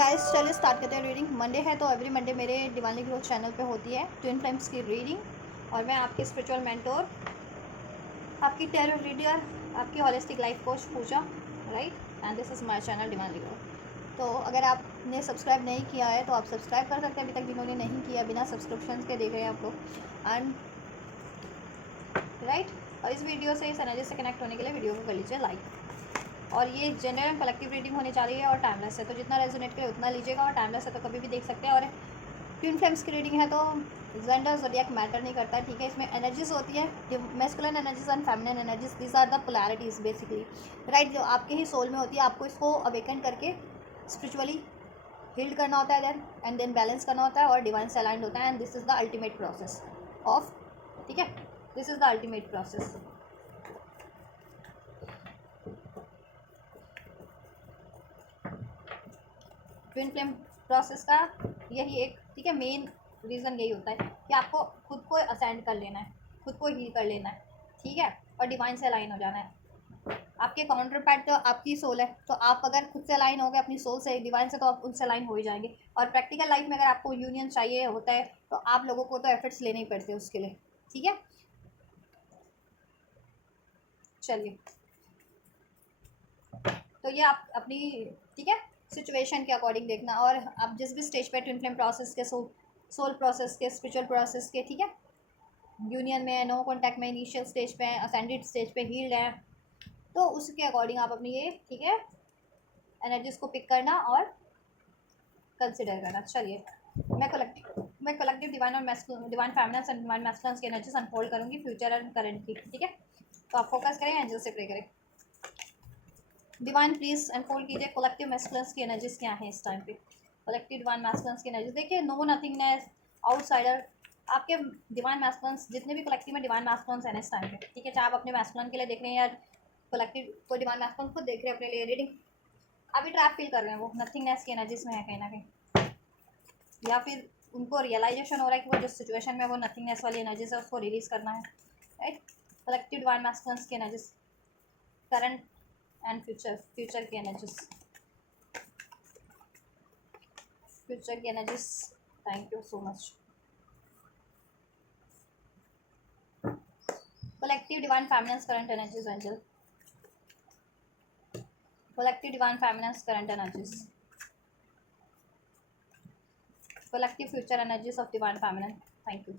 Guys, चलिए start करते हैं रीडिंग। मंडे है तो एवरी मंडे मेरे डिवाइनली ग्रोथ चैनल पे होती है ट्विन फ्लेम्स की रीडिंग, और मैं आपकी स्पिरिचुअल मेंटोर, आपकी टैरो रीडर, आपकी holistic life coach Pooja, right. And this is my channel divinely growth. तो अगर आपने सब्सक्राइब नहीं किया है तो आप सब्सक्राइब कर सकते हैं, अभी तक जिन्होंने नहीं किया, बिना सब्सक्रिप्शन के देख रहे हैं आप लोग, एंड राइट। और इस वीडियो से, इस एनर्जी से कनेक्ट होने के लिए वीडियो को कर लीजिए लाइक। और ये जनरल एंड कलेक्टिव रीडिंग होने जा रही है और टाइमलेस है, तो जितना रेजोनेट करे उतना लीजिएगा, और टाइमलेस है तो कभी भी देख सकते हैं। और ट्विन फ्लेम्स की रीडिंग है तो जेंडर ज़ोडिएक मैटर नहीं करता, ठीक है। इसमें एनर्जीज होती है, masculine energies and feminine energies, these are the polarities basically, right, जो आपके ही सोल में होती है। आपको इसको अवेकन करके स्पिरिचुअली हील्ड करना होता है, देन एंड देन बैलेंस करना होता है, और डिवाइन से अलाइंड होता है। And this is the ultimate process of, ठीक है, this is the ultimate process. Twin flame process का यही एक, ठीक है, मेन रीज़न यही होता है कि आपको खुद को असेंड कर लेना है, खुद को हील कर लेना है, ठीक है, और डिवाइन से अलाइन हो जाना है। आपके काउंटर पार्ट तो आपकी सोल है, तो आप अगर खुद से अलाइन हो गए अपनी सोल से, डिवाइन से, तो आप उनसे अलाइन हो ही जाएंगे। और प्रैक्टिकल लाइफ में अगर आपको यूनियन चाहिए होता है तो आप लोगों को तो एफर्ट्स लेने ही पड़ते हैं उसके लिए, ठीक है। चलिए, तो ये आप अपनी, ठीक है, सिचुएशन के अकॉर्डिंग देखना, और आप जिस भी स्टेज पे ट्विन फ्लेम प्रोसेस के, सोल प्रोसेस के, स्पिरिचुअल प्रोसेस के, ठीक है, यूनियन में, नो कॉन्टैक्ट में, इनिशियल स्टेज पे, असेंडेड स्टेज पे, हील्ड है, तो उसके अकॉर्डिंग आप अपनी ये, ठीक है, एनर्जीज को पिक करना और कंसिडर करना। चलिए, मैं कलेक्टिव डिवाइन और divine feminine and divine masculine की एनर्जीज अनफोल्ड करूंगी, फ्यूचर एंड करंट की, ठीक है। तो आप फोकस करें, एंजल से प्रे करें। डिवाइन प्लीज अनफोल्ड कीजिए कलेक्टिव मैस्कुलिन्स की एनर्जीज क्या है इस टाइम पे। कलेक्टिव डिवाइन मैस्कुलिन्स की एनर्जीज देखिए, नो नथिंगनेस, आउटसाइडर, आपके डिवाइन मैस्कुलिन्स, जितने भी कलेक्टिव में डिवाइन मैस्कुलिन्स हैं इस टाइम पे, ठीक है, चाहे आप अपने मैस्कुलिन के लिए देख रहे हैं या कलेक्टिव को डिवाइन मैस्कुलिन खुद देख रहे हैं अपने लिए रीडिंग, अभी ट्रैप फील कर रहे हैं, वो नथिंगनेस की एनर्जीज में है कहीं ना कहीं, या फिर उनको रियलाइजेशन हो रहा है कि वो जो सिचुएशन में वो नथिंगनेस वाली एनर्जीज है उसको रिलीज करना है, राइट। कलेक्टिव डिवाइन मैस्कुलिन्स की एनर्जीज, करंट एंड फ्यूचर की एनर्जीज, फ्यूचर की energies, thank you so much. Collective divine feminine current energies angel, collective divine feminine current energies, collective future energies of divine feminine, thank you.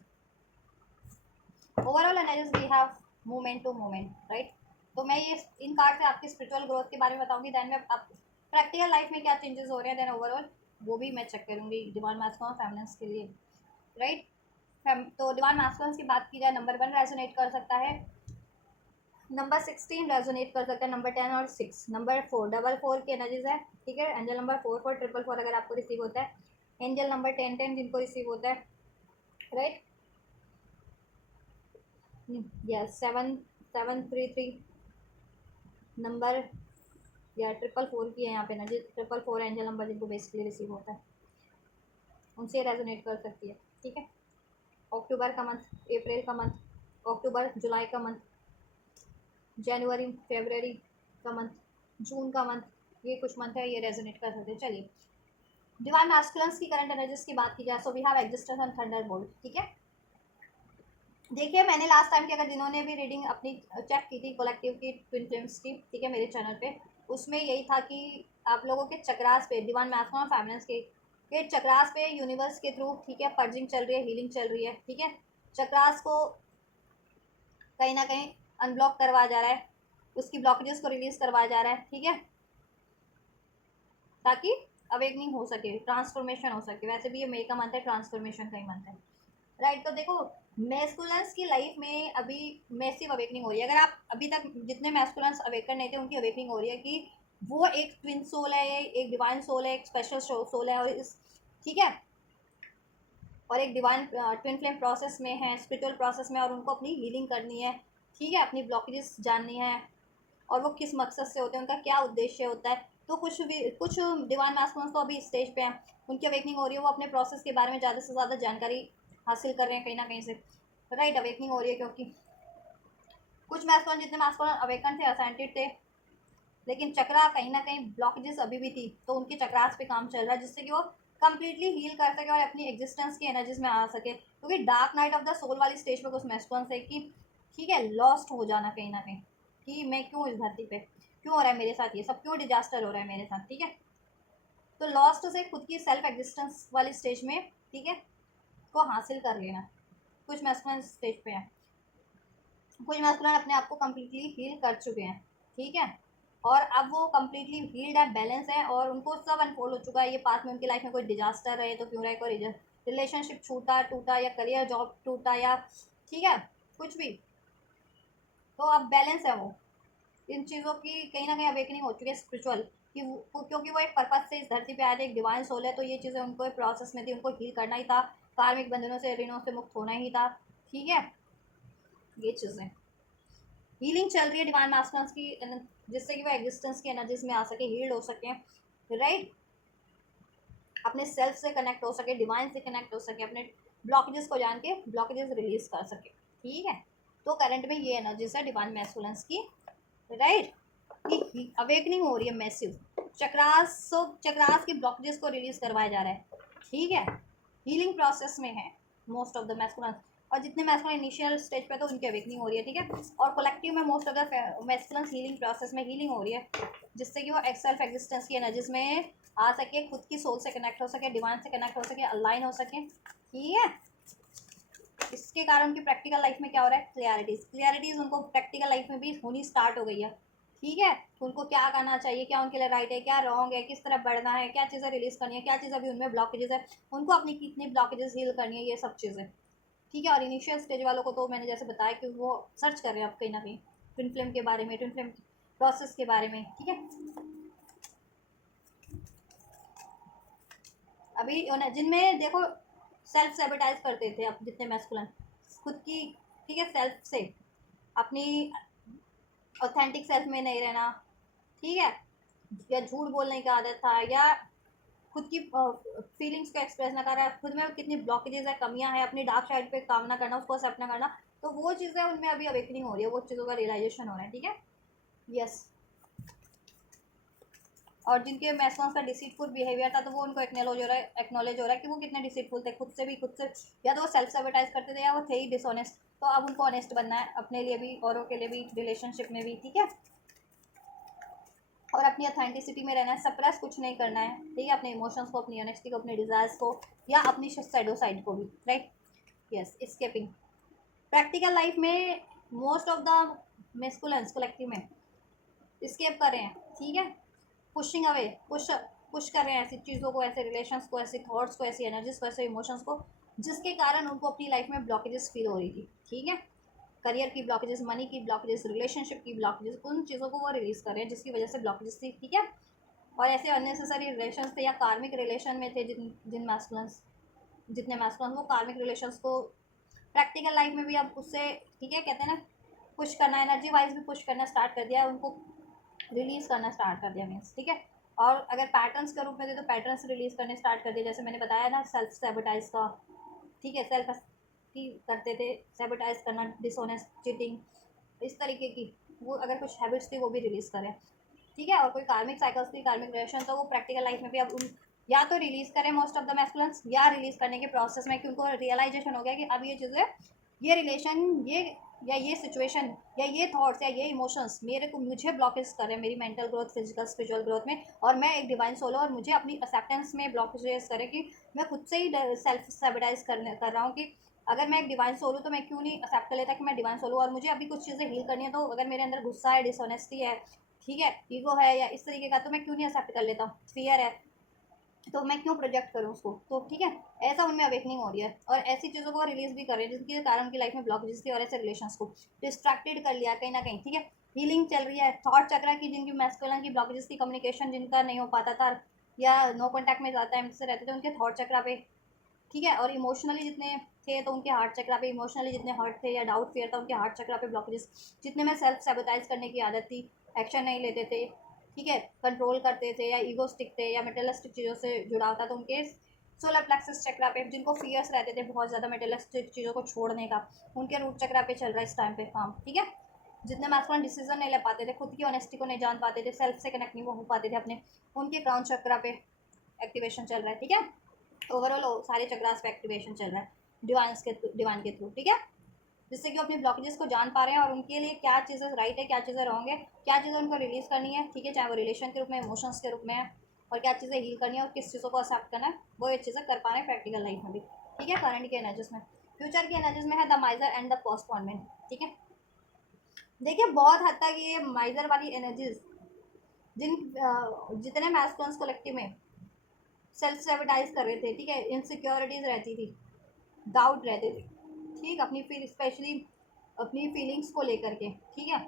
Overall energies we have movement to movement, right. तो मैं ये इन card से आपकी spiritual growth के बारे में बताऊंगी, then मैं आप प्रैक्टिकल लाइफ में क्या चेंजेस हो रहे हैं, देन ओवरऑल वो भी मैं चेक करूंगी डिवाइन मैस्कुलिन फेमिनिन के लिए, राइट। तो डिवाइन मैस्कुलिन की बात की जाए, नंबर 1 रेजोनेट कर सकता है, नंबर 16 रेजोनेट कर सकता है, नंबर 10 और 6, नंबर 4 4 की एनर्जीज है, ठीक है। एंजल नंबर 4 4 अगर आपको रिसीव होता है, एंजल नंबर 10 जिनको रिसीव होता है, राइट, यस 7 7 3 3 नंबर, या 4 की है यहाँ पे एनर्जी, 4 एंजल नंबर जिनको बेसिकली रिसीव होता है, उनसे रेजोनेट कर सकती है, ठीक है। अक्टूबर का मंथ, अप्रैल का मंथ, अक्टूबर जुलाई का मंथ, जनवरी फरवरी का मंथ, जून का मंथ, ये कुछ मंथ है, ये रेजोनेट कर सकते हैं। चलिए, डिवाइन मैस्कुलिन्स की करंट एनर्जीज की बात की जाए, so we have existence and thunderbolt, ठीक है। देखिए, मैंने लास्ट टाइम की, अगर जिन्होंने भी रीडिंग अपनी चेक की थी कलेक्टिव की, ट्विन फ्लेम्स की, ठीक है, मेरे चैनल पे, उसमें यही था कि आप लोगों के चक्रास पे, डिवाइन मैस्कुलिन और फेमिनिन के चक्रास पे यूनिवर्स के थ्रू, ठीक है, पर्जिंग चल रही है, हीलिंग चल रही है, ठीक है। चक्रास को कहीं ना कहीं अनब्लॉक करवाया जा रहा है, उसकी ब्लॉकेजेस को रिलीज करवाया जा रहा है, ठीक है, ताकि अवेकनिंग हो सके, ट्रांसफॉर्मेशन हो सके। वैसे भी ये मे का मंथ है, ट्रांसफॉर्मेशन का ही मंथ है, राइट। तो देखो, मैस्कुलिन्स की लाइफ में अभी मैसिव अवेकनिंग हो रही है। अगर आप अभी तक जितने मैस्कुलिन्स अवेकन नहीं थे, उनकी अवेकनिंग हो रही है कि वो एक ट्विन सोल है, एक डिवाइन सोल है, एक स्पेशल सोल है, और इस, ठीक है, और एक डिवाइन ट्विन फ्लेम प्रोसेस में है, स्पिरिचुअल प्रोसेस में, और उनको अपनी हीलिंग करनी है, ठीक है, अपनी ब्लॉकेजेस जाननी है, और वो किस मकसद से होते हैं, उनका क्या उद्देश्य होता है। तो कुछ डिवाइन मैस्कुलिन्स तो अभी स्टेज पे हैं, उनकी अवेकनिंग हो रही है, वो अपने प्रोसेस के बारे में ज़्यादा से ज़्यादा जानकारी हासिल कर रहे हैं कहीं ना कहीं से, राइट। अवेकनिंग हो रही है क्योंकि कुछ मैस्कुलिन, जितने मैस्कुलिन अवेकन थे, असेंटेड थे, लेकिन चक्रा कहीं ना कहीं ब्लॉकेजेस अभी भी थी, तो उनके चक्रास पे काम चल रहा है जिससे कि वो कंप्लीटली हील कर सके और अपनी एग्जिस्टेंस की एनर्जीज में आ सके। क्योंकि dark night of the soul वाली स्टेज पे कुछ मैस्कुलेंस है कि ठीक है, लॉस्ट हो जाना कहीं ना कहीं, कि मैं क्यों इस धरती पे, क्यों हो रहा है मेरे साथ ये सब, क्यों डिजास्टर हो रहा है मेरे साथ, ठीक है। तो लॉस्ट से खुद की सेल्फ एग्जिस्टेंस वाली स्टेज में, ठीक है, को हासिल कर लेना। कुछ मैस्कुलिन स्टेज पे है, कुछ मैस्कुलिन अपने आप को कम्प्लीटली हील कर चुके हैं, ठीक है, और अब वो कम्प्लीटली हील्ड है, बैलेंस है, और उनको सब अनफोल्ड हो चुका है। ये पास में उनकी लाइफ में कोई डिजास्टर रहे तो क्यों रहे, कोई रिलेशनशिप छूटा टूटा या करियर जॉब टूटा या ठीक है कुछ भी, तो अब बैलेंस है वो। इन चीज़ों की कहीं ना कहीं अवेकनिंग हो चुकी है स्पिरिचुअल, कि क्योंकि वो एक पर्पज से इस धरती पे आए थे, एक डिवाइन सोल है, तो ये चीज़ें उनको एक प्रोसेस में थी, उनको हील करना ही था, कार्मिक बंधनों से ऋणों से मुक्त होना ही था, ठीक है। ये चीज़ें हीलिंग चल रही है डिवाइन मास्टर्स की, जिससे कि वो एग्जिस्टेंस की एनर्जीज में आ सके, हील्ड हो सके, राइट, अपने सेल्फ से कनेक्ट हो सके, डिवाइन से कनेक्ट हो सके, अपने ब्लॉकेजेस को जान के ब्लॉकेजेस रिलीज कर सके, ठीक है। तो करंट में ये एनर्जीज है डिवाइन मैस्कुलेंस की, राइट, कि अवेकनिंग हो रही है मैसिव। चक्रास की ब्लॉकेजेस को रिलीज करवाया जा रहा है, ठीक है, हीलिंग प्रोसेस में है मोस्ट ऑफ द मैस्कुलेंस। और जितने मैस्कुलेंस इनिशियल स्टेज पे तो उनकी अवेकनिंग हो रही है, ठीक है। और कलेक्टिव में most of the masculines healing process में हीलिंग हो रही है, जिससे कि वो सेल्फ एग्जिस्टेंस की एनर्जीज में आ सके, खुद की सोल से कनेक्ट हो सके, डिवाइन से कनेक्ट हो सके, अलाइन हो सके, ठीक है। इसके कारण उनकी प्रैक्टिकल लाइफ में क्या हो रहा है, क्लियरिटीज उनको प्रैक्टिकल लाइफ में भी होनी स्टार्ट हो गई है, ठीक है। उनको क्या करना चाहिए, क्या उनके लिए राइट है, क्या रॉन्ग है, किस तरफ बढ़ना है, क्या चीज़ें रिलीज करनी है, क्या चीज़ अभी उनमें ब्लॉकेजेस है, उनको अपनी कितनी ब्लॉकेजेस हील करनी है, ये सब चीज़ें, ठीक है। और इनिशियल स्टेज वालों को तो मैंने जैसे बताया कि वो सर्च कर रहे हैं अब कहीं ना कहीं ट्विन फ्लेम के बारे में, ट्विन फ्लेम प्रोसेस के बारे में, ठीक है। अभी जिनमें देखो सेल्फ सेबोटाइज करते थे, अब जितने मैस्कुलन खुद की, ठीक है, सेल्फ से अपनी ऑथेंटिक सेल्फ में नहीं रहना, ठीक है, या झूठ बोलने की आदत था, या खुद की फीलिंग्स को एक्सप्रेस ना करा, खुद में कितनी ब्लॉकेजेस है, कमियां हैं, अपनी डार्क साइड पे काम ना करना, उसको एक्सेप्ट ना करना, तो वो चीज़ें उनमें अभी अवेकनिंग हो रही है, वो चीज़ों का रियलाइजेशन हो रहा है, ठीक है। यस। और जिनके मैसॉन्स का डिसीटफुल बिहेवियर था, तो वो उनको एक्नॉलेज हो रहा है कि वो कितने डिसीटफुल थे, खुद से या तो वो सेल्फ सेबोटाइज करते थे या वो थे ही डिसऑनेस्ट। तो अब उनको ऑनेस्ट बनना है, अपने लिए भी, औरों के लिए भी, रिलेशनशिप में भी, ठीक है। और अपनी अथेंटिसिटी में रहना है, सप्रेस कुछ नहीं करना है, ठीक है, अपने इमोशंस को, अपनी ऑनेस्टी को, अपने डिजायर्स को, या अपनी शैडो साइड को भी, right. Yes, escaping practical life में मोस्ट ऑफ द मेस्कुलेंस कलेक्टिव में स्केप कर रहे हैं, ठीक है, पुशिंग अवे, पुश कर रहे हैं ऐसी चीज़ों को, ऐसे रिलेशंस को, ऐसे थॉट्स को, ऐसी एनर्जीज को, ऐसे इमोशंस को, जिसके कारण उनको अपनी लाइफ में ब्लॉकेजेस फील हो रही थी, ठीक है। करियर की ब्लॉकेजेस, मनी की ब्लॉकेजेस, रिलेशनशिप की ब्लॉकेजेस, उन चीज़ों को वो रिलीज कर रहे हैं जिसकी वजह से ब्लॉकेजेस थी, ठीक है। और ऐसे अननेसेसरी रिलेशन थे या कार्मिक रिलेशन में थे, जिन मैस्कुलेंस, जितने मैस्कुलेंस वो कार्मिक रिलेशंस को प्रैक्टिकल लाइफ में भी अब उससे, ठीक है, कहते हैं ना, पुश करना, एनर्जी वाइज भी पुश करना स्टार्ट कर दिया है, उनको रिलीज करना स्टार्ट कर दिया मीन्स, ठीक है। और अगर पैटर्न्स के रूप में थे तो पैटर्न्स रिलीज करने स्टार्ट कर दिए, जैसे मैंने बताया ना सेल्फ सेबोटाइज का, ठीक है, सेल्फ की करते थे, सेबोटाइज करना, डिसऑनेस्ट, चीटिंग, इस तरीके की वो अगर कुछ हैबिट्स थी वो भी रिलीज करें, ठीक है। और कोई कार्मिक साइकिल्स थी, कार्मिक रिलेशन, तो वो प्रैक्टिकल लाइफ में भी अब उन या तो रिलीज करें मोस्ट ऑफ द मैस्कुलेंस, या रिलीज करने के प्रोसेस में कि उनको रियलाइजेशन हो गया कि अब ये चीज़ें, ये रिलेशन, ये या ये सिचुएशन या ये थॉट्स या ये इमोशंस मेरे को, मुझे ब्लॉकेज कर रहे हैं मेरी mental growth, physical spiritual growth में, और मैं एक डिवाइन सोल हूँ और मुझे अपनी एक्सेप्टेंस में ब्लॉकेजेस करे कि मैं खुद से ही सेल्फ सेबोटाइज कर रहा हूँ कि अगर मैं एक डिवाइन सोल हूँ तो मैं क्यों नहीं एक्सेप्ट कर लेता कि मैं डिवाइन सोल हूँ, और मुझे अभी कुछ चीज़ें हील करनी है, तो अगर मेरे अंदर गुस्सा है, डिसऑनेस्टी है, ठीक है, ईगो है या इस तरीके का, तो मैं क्यों नहीं एक्सेप्ट कर लेता हूँ, फियर है, तो मैं क्यों प्रोजेक्ट करूँ उसको, तो ठीक है। ऐसा उनमें अवेकनिंग हो रही है, और ऐसी चीज़ों को रिलीज भी कर रहे हैं जिनके कारण उनकी लाइफ में ब्लॉकेजेस थी, और ऐसे रिलेशंस को डिस्ट्रैक्टेड कर लिया कहीं ना कहीं, ठीक है। हीलिंग चल रही है थॉट चक्र की, जिनकी मैस्कुलिन की ब्लॉकेजेस थी, कम्युनिकेशन जिनका नहीं हो पाता था, या नो कॉन्टैक्ट में ज़्यादा टाइम से रहते थे, उनके थॉट चक्र पे, ठीक है। और इमोशनली जितने थे तो उनके हार्ट चक्र पे, इमोशनली जितने हर्ट थे या डाउट फियर था उनके हार्ट चक्र पे ब्लॉकेजेस, जितने में सेल्फ सेबोटाइज करने की आदत थी, एक्शन नहीं लेते थे, ठीक है, कंट्रोल करते थे, या ईगोस्टिक थे, या मेटेलिस्टिक चीज़ों से जुड़ाव था, तो उनके सोलर प्लेक्सस चक्रा पे, जिनको फियर्स रहते थे बहुत ज़्यादा मेटेलिस्टिक चीज़ों को छोड़ने का, उनके रूट चक्रा पे चल रहा है इस टाइम पे काम, ठीक है। जितने मैस्कुलिन डिसीजन नहीं ले पाते थे, खुद की ऑनेस्टी को नहीं जान पाते थे, सेल्फ से कनेक्ट नहीं हो पाते थे अपने, उनके क्राउन चक्रा पे एक्टिवेशन चल रहा है, ठीक है। ओवरऑल सारे चक्रास पे एक्टिवेशन चल रहा है डिवाइन के थ्रू, ठीक है, जिससे कि वो अपने ब्लॉकेजेस को जान पा रहे हैं और उनके लिए क्या चीज़ें राइट है, क्या चीज़ें रॉन्ग है, क्या चीज़ें उनको रिलीज़ करनी है, ठीक है, चाहे वो रिलेशन के रूप में, इमोशंस के रूप में है, और क्या चीज़ें हील करनी है और किस चीज़ों को एक्सेप्ट करना है, वो ये चीज़ें कर पा रहे हैं प्रैक्टिकल लाइफ में भी, ठीक है। करंट के एनर्जीज में, फ्यूचर की एनर्जीज में है द माइजर एंड द पोस्टपोनमेंट, ठीक है। देखिए बहुत हद तक ये माइजर वाली एनर्जीज जितने मैस्कुलिन्स कलेक्टिव में सेल्फ सेबोटाइज कर रहे थे, ठीक है, इनसिक्योरिटीज रहती थी, डाउट रहते थे, ठीक, अपनी फील स्पेशली अपनी फीलिंग्स को लेकर के, ठीक है,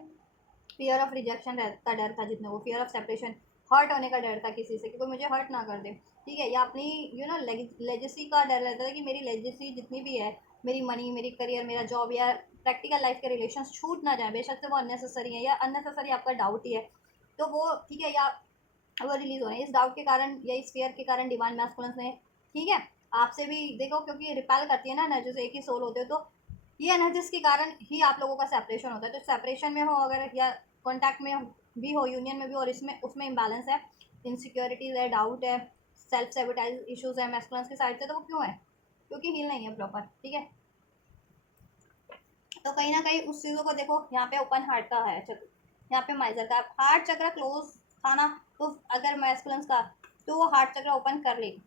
फियर ऑफ रिजेक्शन का डर था जितने को, फियर ऑफ सेपरेशन, हर्ट होने का डर था किसी से कि कोई मुझे हर्ट ना कर दे, ठीक है, या अपनी लेजेसी का डर रहता था कि मेरी लेजेसी जितनी भी है, मेरी मनी, मेरी करियर, मेरा जॉब या प्रैक्टिकल लाइफ के रिलेशन छूट ना जाए, बेशक से वो अननेसेसरी है या अननेसेसरी आपका डाउट ही है, तो वो, ठीक है, या वो रिलीज हो रहे हैं, इस डाउट के कारण या इस फेयर के कारण डिवाइन मैस्कुलिन्स ने, ठीक है, आपसे भी देखो, क्योंकि रिपेल करती है ना एनर्जीज, एक ही सोल होते हो, तो ये एनर्जीज के कारण ही आप लोगों का सेपरेशन होता है, तो सेपरेशन में हो अगर या कॉन्टैक्ट में भी हो, यूनियन में भी, और इसमें उसमें इम्बैलेंस है, इनसिक्योरिटीज है, डाउट है, सेल्फ सेबोटाइज इश्यूज है मैस्कुलिन्स की साइड से, तो वो क्यों है? क्योंकि हील नहीं है प्रॉपर, ठीक है। तो कहीं ना कहीं उस चीज़ों को देखो, यहाँ पे ओपन हार्ट का है चक्र, यहाँ पे माइजर का हार्ट चक्र क्लोज था ना, तो अगर मैस्कुलिन्स का, तो वो हार्ट चक्र ओपन कर लेगी,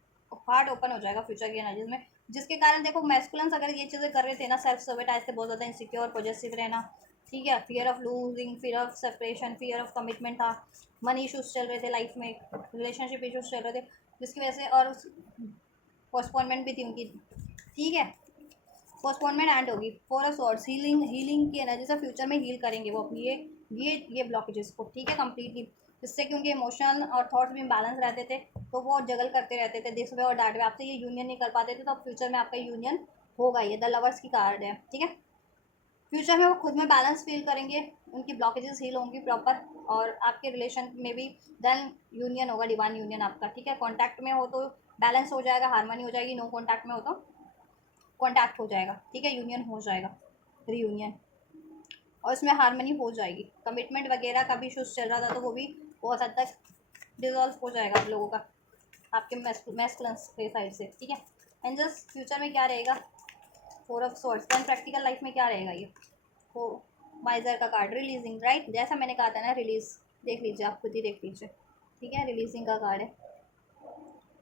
हार्ट ओपन हो जाएगा फ्यूचर की एनर्जीज में, जिसके कारण देखो मैस्कुलिन्स अगर ये चीज़ें कर रहे थे ना, सेल्फ सर्वेटाइज से बहुत ज़्यादा इनसिक्योर पॉजिटिव रहना, ठीक है, fear of losing, fear of separation, fear of commitment था, मनी इशूज चल रहे थे लाइफ में, रिलेशनशिप इशूज चल रहे थे, जिसकी वजह से, और पोस्टपोनमेंट भी थी उनकी, ठीक है, पोस्टपोनमेंट एंड होगी, four of swords, healing, healing की एनर्जी से फ्यूचर में हील करेंगे वो अपनी ये ब्लॉकेजेस को, ठीक है, कम्प्लीटली, जिससे कि उनके इमोशन और थॉट्स भी बैलेंस रहते थे, तो वो जगल करते रहते थे दिस वे और डैट वे, आपसे ये यूनियन नहीं कर पाते थे, तो अब फ्यूचर में आपका यूनियन होगा, ये द लवर्स की कार्ड है, ठीक है। फ्यूचर में वो खुद में बैलेंस फील करेंगे, उनकी ब्लॉकेजेस हील होंगी प्रॉपर, और आपके रिलेशन में भी देन यूनियन होगा, डिवाइन यूनियन आपका, ठीक है। कॉन्टैक्ट में हो तो बैलेंस हो जाएगा, हारमोनी हो जाएगी, नो कॉन्टैक्ट में हो तो कॉन्टैक्ट हो जाएगा, ठीक है, यूनियन हो जाएगा, रीयूनियन, और इसमें हारमोनी हो जाएगी, कमिटमेंट वगैरह का भी इशूज चल रहा था, तो वो भी बहुत हद तक डिजॉल्व हो जाएगा आप लोगों का, आपके मैस्कुलिन्स के साइड से, ठीक है। एंजल्स फ्यूचर में क्या रहेगा, four of swords, then practical life में क्या रहेगा, ये वो माइजर का कार्ड, रिलीजिंग, राइट, जैसा मैंने कहा था ना, रिलीज, देख लीजिए, आप खुद ही देख लीजिए, ठीक है, रिलीजिंग का कार्ड है,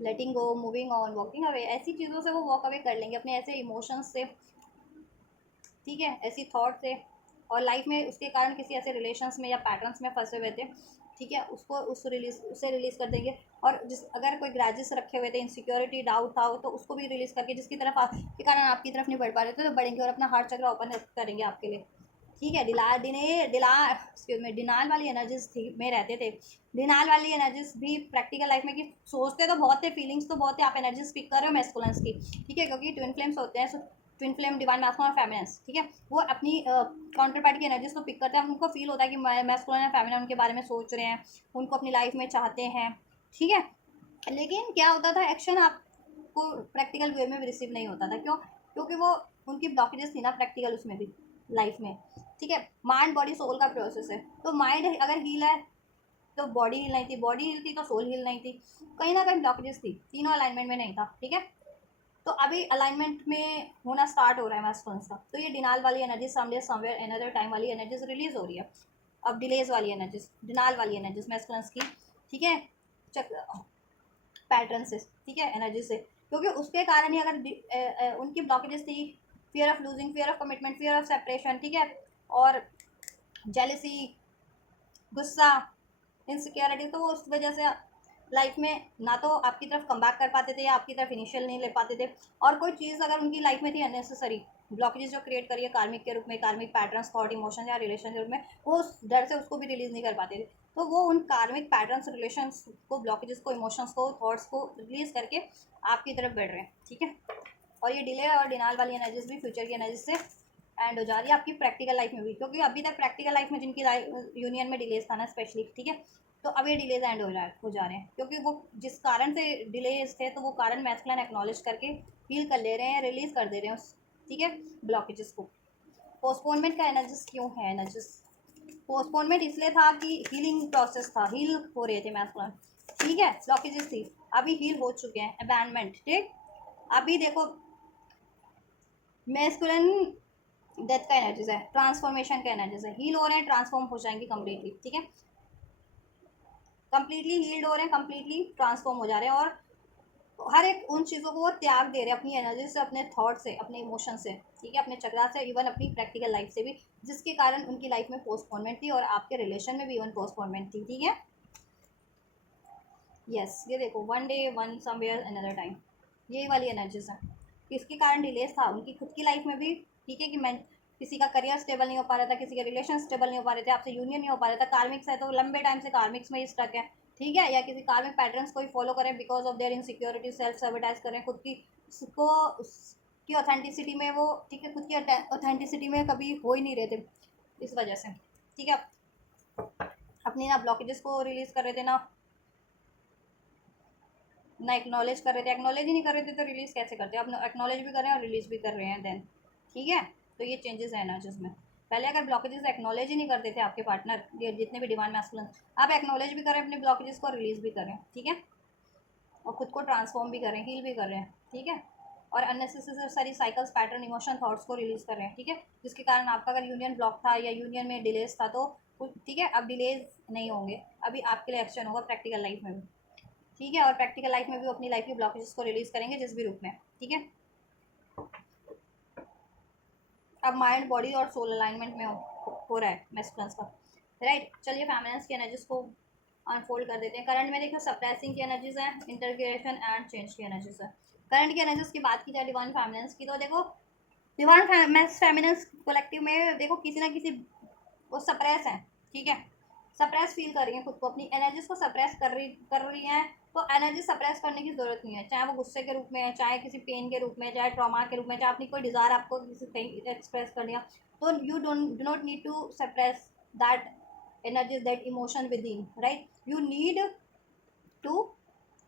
लेटिंग गो, मूविंग ऑन, वॉकिंग अवे, ऐसी चीज़ों से वो वॉक अवे कर लेंगे, अपने ऐसे इमोशंस से, ठीक है, ऐसी थॉट से, और लाइफ में उसके कारण किसी ऐसे रिलेशंस में या पैटर्न्स में फंसे हुए थे, ठीक है, उसको उससे रिलीज़ कर देंगे, और जिस अगर कोई ग्रैजेस रखे हुए थे, इनसिक्योरिटी, डाउट था, तो उसको भी रिलीज़ करके, जिसकी तरफ के कारण आपकी तरफ नहीं बढ़ पा रहे थे, तो बढ़ेंगे और अपना हार्ट चक्र ओपन करेंगे आपके लिए, ठीक है। डिनाल वाली एनर्जीज थी में रहते थे, डिनाल वाली एनर्जीज भी प्रैक्टिकल लाइफ में, कि सोचते तो बहुत थे, फीलिंग्स तो बहुत थे, आप एनर्जी स्पीक कर रहे हो मैस्कुलिन्स की, ठीक है, क्योंकि ट्विन फ्लेम्स होते हैं, ट्विन फ्लेम डिवाइन मैस्कुलिन और फेमिनिन, ठीक है, वो अपनी काउंटर पार्टी की एनर्जीज को पिक करते हैं, उनको फील होता है कि मैस्कुलिन और फेमिनिन उनके बारे में सोच रहे हैं, उनको अपनी लाइफ में चाहते हैं, ठीक है। लेकिन क्या होता था, एक्शन आपको प्रैक्टिकल वे में भी रिसीव नहीं होता था, क्यों? क्योंकि वो उनकी ब्लॉकेजेस थी ना प्रैक्टिकल उसमें भी, लाइफ में, ठीक है। माइंड बॉडी सोल का प्रोसेस है, तो माइंड अगर हील है तो बॉडी हील नहीं थी, बॉडी हील थी तो सोल हील नहीं थी, कहीं ना कहीं ब्लॉकेजेस थी, तीनों अलाइनमेंट में नहीं था, ठीक है। तो अभी अलाइनमेंट में होना स्टार्ट हो रहा है मैस्कुलिन्स का, तो ये डिनाल वाली एनर्जी समवेयर एनदर टाइम वाली एनर्जीज रिलीज हो रही है, अब डिलेज वाली एनर्जीज, डिनाल वाली एनर्जीज मैस्कुलिन्स की, ठीक है, चक्र पैटर्न से, ठीक है, एनर्जी से, क्योंकि उसके कारण ही अगर उनकी ब्लॉकेजेस थी, fear of losing, fear of commitment, fear of separation, ठीक है, और जेलसी, गुस्सा, इनसिक्योरिटी, तो वो उस वजह से लाइफ में ना तो आपकी तरफ कम बैक कर पाते थे, या आपकी तरफ इनिशियल नहीं ले पाते थे, और कोई चीज़ अगर उनकी लाइफ में थी अननेसेसरी ब्लॉकेजेस जो क्रिएट करिए कार्मिक के रूप में, कार्मिक पैटर्न्स, थॉट, इमोशन या रिलेशन के रूप में, वो उस डर से उसको भी रिलीज नहीं कर पाते थे, तो वो उन कार्मिक पैटर्न्स, रिलेशंस को, ब्लॉकेजेस को, इमोशंस को, थॉट्स को रिलीज करके आपकी तरफ बढ़ रहे हैं, ठीक है। और ये डिले और डिनाल वाली एनर्जीज भी फ्यूचर की एनर्जीज से एंड हो जा रही है आपकी प्रैक्टिकल लाइफ में भी, क्योंकि अभी तक प्रैक्टिकल लाइफ में जिनकी यूनियन में डिलेज था ना स्पेशली, ठीक है, तो अब ये डिलेज एंड हो जा रहे हैं, क्योंकि वो जिस कारण से डिलेज थे, तो वो कारण मैस्कुलिन एक्नॉलेज करके हील कर ले रहे हैं, रिलीज कर दे रहे हैं उस, ठीक है, ब्लॉकेजेस को। पोस्टपोनमेंट का एनर्जीज क्यों है, एनर्जीज पोस्टपोनमेंट इसलिए था कि हीलिंग प्रोसेस था, हील हो रहे थे मैस्कुलिन, ठीक है, ब्लॉकेजेस थी, अभी हील हो चुके हैं, अबैंडमेंट, ठीक। अभी देखो मैस्कुलिन डेथ का एनर्जीज है, ट्रांसफॉर्मेशन का एनर्जीज है, हील हो रहे हैं, ट्रांसफॉर्म हो जाएंगे कम्प्लीटली, ठीक है, कम्प्लीटली हील्ड हो रहे हैं, कम्प्लीटली ट्रांसफॉर्म हो जा रहे हैं, और हर एक उन चीज़ों को वो त्याग दे रहे हैं अपनी एनर्जी से, अपने थॉट से, अपने इमोशन से, ठीक है, अपने चक्रा से, इवन अपनी प्रैक्टिकल लाइफ से भी, जिसके कारण उनकी लाइफ में पोस्टपोनमेंट थी और आपके रिलेशन में भी इवन पोस्टपोनमेंट थी, ठीक है। यस, ये देखो one day one somewhere another time, यही वाली एनर्जीज है, किसके कारण डिलेस था उनकी खुद की लाइफ में भी, ठीक है, कि मैं किसी का करियर स्टेबल नहीं हो पा रहा था, किसी के रिलेशन स्टेबल नहीं हो पा रहे थे, आपसे यूनियन नहीं हो पा रहा था, कार्मिक्स है तो लंबे टाइम से कार्मिक्स में ही स्टक है, ठीक है, या किसी कार्मिक पैटर्न्स को ही फॉलो करें because of their insecurity, self सर्विटाइज करें खुद की को की ऑथेंटिसिटी में वो, ठीक है, खुद की ऑथेंटिसिटी में कभी हो ही नहीं रहे थे इस वजह से, ठीक है, अपनी ना ब्लॉकेजेस को रिलीज कर रहे थे, ना एक्नॉलेज कर रहे थे, एक्नॉलेज ही नहीं कर रहे थे तो रिलीज कैसे करते, अब एक्नॉलेज भी कर रहे हैं और रिलीज भी कर रहे हैं देन, ठीक है। तो ये चेंजेस है एनर्जीज में, पहले अगर ब्लॉकेजेस एक्नॉलेज ही नहीं करते थे आपके पार्टनर, ये जितने भी डिवाइन मैस्कुलिन, आप एक्नॉलेज भी करें अपने ब्लॉकेजेस को, रिलीज भी करें, ठीक है, और खुद को ट्रांसफॉर्म भी करें, हील भी कर रहे हैं, ठीक है, और unnecessary cycles, pattern, emotion, thoughts को रिलीज कर रहे हैं, ठीक है, जिसके कारण आपका अगर यूनियन ब्लॉक था या यूनियन में डिलेज था तो ठीक है, अब डिलेज नहीं होंगे, अभी आपके लिए एक्शन होगा प्रैक्टिकल लाइफ में भी, ठीक है, और प्रैक्टिकल लाइफ में भी अपनी लाइफ के ब्लॉकेजेस को रिलीज करेंगे जिस भी रूप में, ठीक है। अब माइंड, बॉडी और सोल अलाइनमेंट में हो रहा है मैस्कुलिन्स का, राइट। चलिए फेमिनिन्स की एनर्जीज को अनफोल्ड कर देते हैं। करंट में देखो सप्रेसिंग की एनर्जीज है, इंटरग्रेशन एंड चेंज की एनर्जीज है। करंट की एनर्जीज की बात की जाए डिवाइन फेमिनिन्स की, तो देखो डिवाइन फेमिनिन्स कलेक्टिव में देखो किसी ना किसी वो सप्रेस है, ठीक है, सप्रेस फील कर रही है खुद को, अपनी एनर्जीज को सप्रेस कर रही हैं, तो एनर्जी सप्रेस करने की जरूरत नहीं है, चाहे वो गुस्से के रूप में है, चाहे किसी पेन के रूप में, चाहे ट्रॉमा के रूप में, चाहे अपनी कोई डिज़ायर आपको किसी कहीं एक्सप्रेस कर दिया, तो you do not need to suppress that energy, that emotion within, right, you need to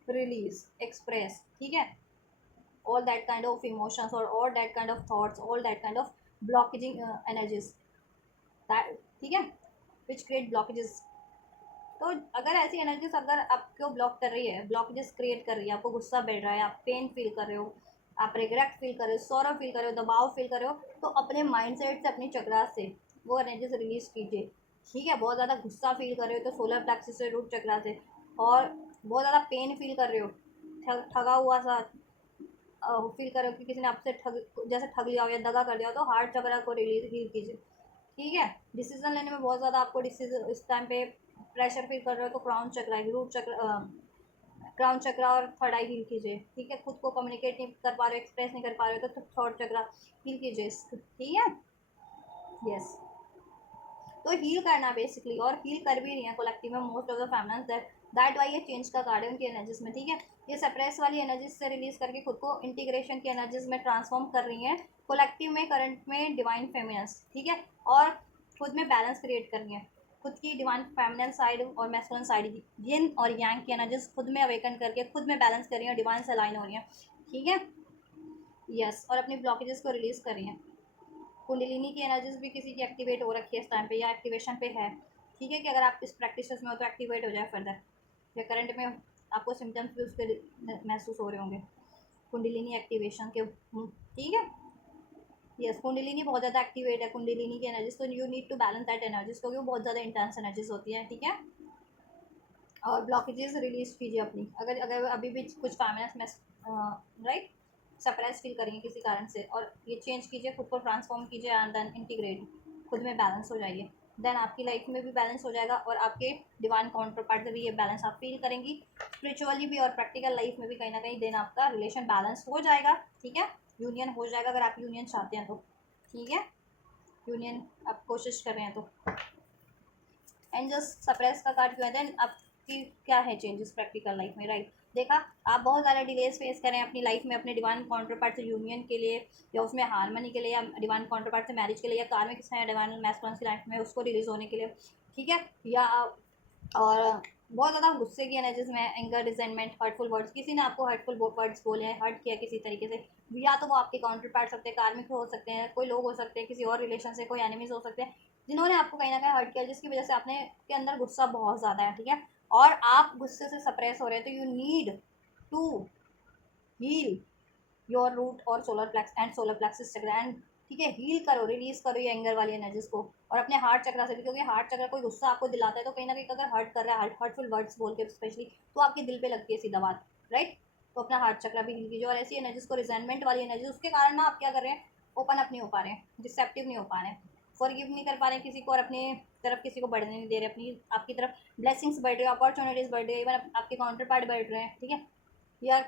release, express, ठीक है, all that kind of emotions or all that kind of thoughts, all that kind of blockaging energies that, ठीक है, which create blockages। तो अगर ऐसी energies अगर आपको block कर रही है, ब्लॉकेजेस क्रिएट कर रही है, आपको गुस्सा बढ़ रहा है, आप पेन फील कर रहे हो, आप रिग्रेट फील कर रहे हो, सॉरो फील कर रहे हो, दबाव फील कर रहे हो, तो अपने माइंड सेट से, अपनी चक्रा से वो एनर्जीज रिलीज कीजिए, ठीक है। बहुत ज़्यादा गुस्सा फील कर रहे हो तो सोलर प्लेक्सस से, रूट चक्रा से, और बहुत ज़्यादा पेन फील कर रहे हो, ठगा हुआ सा फील कर रहे हो कि किसी ने आपसे जैसे ठग लिया हो या दगा कर दिया हो, तो हार्ट चक्रा को रिलीज हील कीजिए, ठीक है। डिसीजन लेने में बहुत ज़्यादा आपको डिसीजन इस टाइम पे प्रेशर फील कर रहे हो तो क्राउन चक्रा, रूट चक्र, क्राउन चक्रा और थर्ड आई हील कीजिए, ठीक है। खुद को कम्युनिकेट नहीं कर पा रहे हो, एक्सप्रेस नहीं कर पा रहे हो तो थर्ड चक्रा हील कीजिए, ठीक है। यस, तो हील करना बेसिकली, और हील कर भी रही है कलेक्टिव में most of the families, that why ये चेंज का कार्ड है उनकी एनर्जीज में, ठीक है। ये सप्रेस वाली एनर्जीज से रिलीज करके खुद को इंटीग्रेशन की एनर्जीज में ट्रांसफॉर्म कर रही हैं कलेक्टिव में, करंट में डिवाइन फेमिनिन्स, ठीक है, और खुद में बैलेंस क्रिएट कर रही हैं, खुद की डिवाइन फेमिनिन साइड और मैस्कुलिन साइड की यिन और यांग की एनर्जीज खुद में अवेकन करके खुद में बैलेंस कर रही हैं, डिवाइन से अलाइन हो रही हैं, ठीक है। यस, और अपनी ब्लॉकेजेस को रिलीज कर रही हैं। कुंडलिनी की एनर्जीज भी किसी की एक्टिवेट हो रखी है इस टाइम पे या एक्टिवेशन पे है, ठीक है, कि अगर आप इस प्रैक्टिस में हो तो एक्टिवेट हो जाए फर्दर, या करंट में आपको सिम्टम्स भी उसके महसूस हो रहे होंगे कुंडलिनी एक्टिवेशन के, ठीक है। यस, कुंडलिनी बहुत ज़्यादा एक्टिवेट है, कुंडलिनी की एनर्जीज, तो you need to balance that energies, क्योंकि वो बहुत ज़्यादा इंटेंस एनर्जीज होती है, ठीक है। और ब्लॉकेजेस रिलीज कीजिए अपनी, अगर अगर अभी भी कुछ फैमिलीज में राइट सप्रेस फील करेंगे किसी कारण से, और ये चेंज कीजिए, खुद को ट्रांसफॉर्म कीजिए एंड देन इंटीग्रेट, खुद में बैलेंस हो जाइए, देन आपकी लाइफ में भी बैलेंस हो जाएगा, और आपके डिवाइन काउंटर पार्ट से भी ये बैलेंस आप फील करेंगी, स्पिरिचुअली भी और प्रैक्टिकल लाइफ में भी कहीं ना कहीं देन आपका रिलेशन बैलेंस हो जाएगा, ठीक है। यूनियन हो जाएगा अगर आप यूनियन चाहते हैं तो, ठीक है, यूनियन आप कोशिश कर रहे हैं तो। एंड जस्ट सप्रेस का कार्ड क्यों है, देन आपकी क्या है चेंजेस प्रैक्टिकल लाइफ में, राइट। देखा, आप बहुत ज़्यादा डिलेज फेस करें अपनी लाइफ में अपने डिवाइन काउंटर पार्ट से यूनियन के लिए, या उसमें हारमनी के लिए, या डिवाइन काउंटर पार्ट से मैरिज के लिए, या कार्मिक है डिवाइन मैस्कुलिन की लाइफ में उसको रिलीज होने के लिए, ठीक है, या और बहुत ज़्यादा गुस्से की एनर्जीज में, एंगर, रिजेंटमेंट, हर्टफुल वर्ड्स, किसी ने आपको हर्टफुल वर्ड्स बोले हैं, हर्ट किया किसी तरीके से, या तो वो आपके काउंटर पार्ट सकते हैं, कार्मिक हो सकते हैं, कोई लोग हो सकते हैं, किसी और रिलेशन से कोई एनिमीज हो सकते हैं, जिन्होंने आपको कहीं ना कहीं हर्ट किया, जिसकी वजह से आपने के अंदर गुस्सा बहुत ज़्यादा है, ठीक है, और आप गुस्से से सप्रेस हो रहे हैं, तो you need to heal your root और solar plexus and solar plexus chakra and, ठीक है, हील करो, रिलीज करो ये एंगर वाली एनर्जीज को, और अपने हार्ट चक्रा से भी, क्योंकि हार्ट चक्रा कोई गुस्सा आपको दिलाता है तो कहीं ना कहीं अगर हर्ट कर रहा है, हर्टफुल वर्ड्स बोल के स्पेशली, तो आपके दिल पे लगती है सीधा बात, राइट। तो अपना हार्ट चक्रा भी हील कीजिए, और ऐसी एनर्जीज को, रिजेंटमेंट वाली एनर्जी, उसके कारण ना आप क्या कर रहे हैं, ओपन अप नहीं हो पा रहे हैं, रिसेप्टिव नहीं हो पा रहे हैं, फॉरगिव नहीं कर पा रहे हैं किसी को, और अपनी तरफ किसी को बढ़ने नहीं दे रहे, अपनी आपकी तरफ ब्लेसिंग्स बढ़ रही है, अपॉर्चुनिटीज बढ़ रही है, इवन आपके काउंटर पार्ट बढ़ रहे हैं, ठीक है, या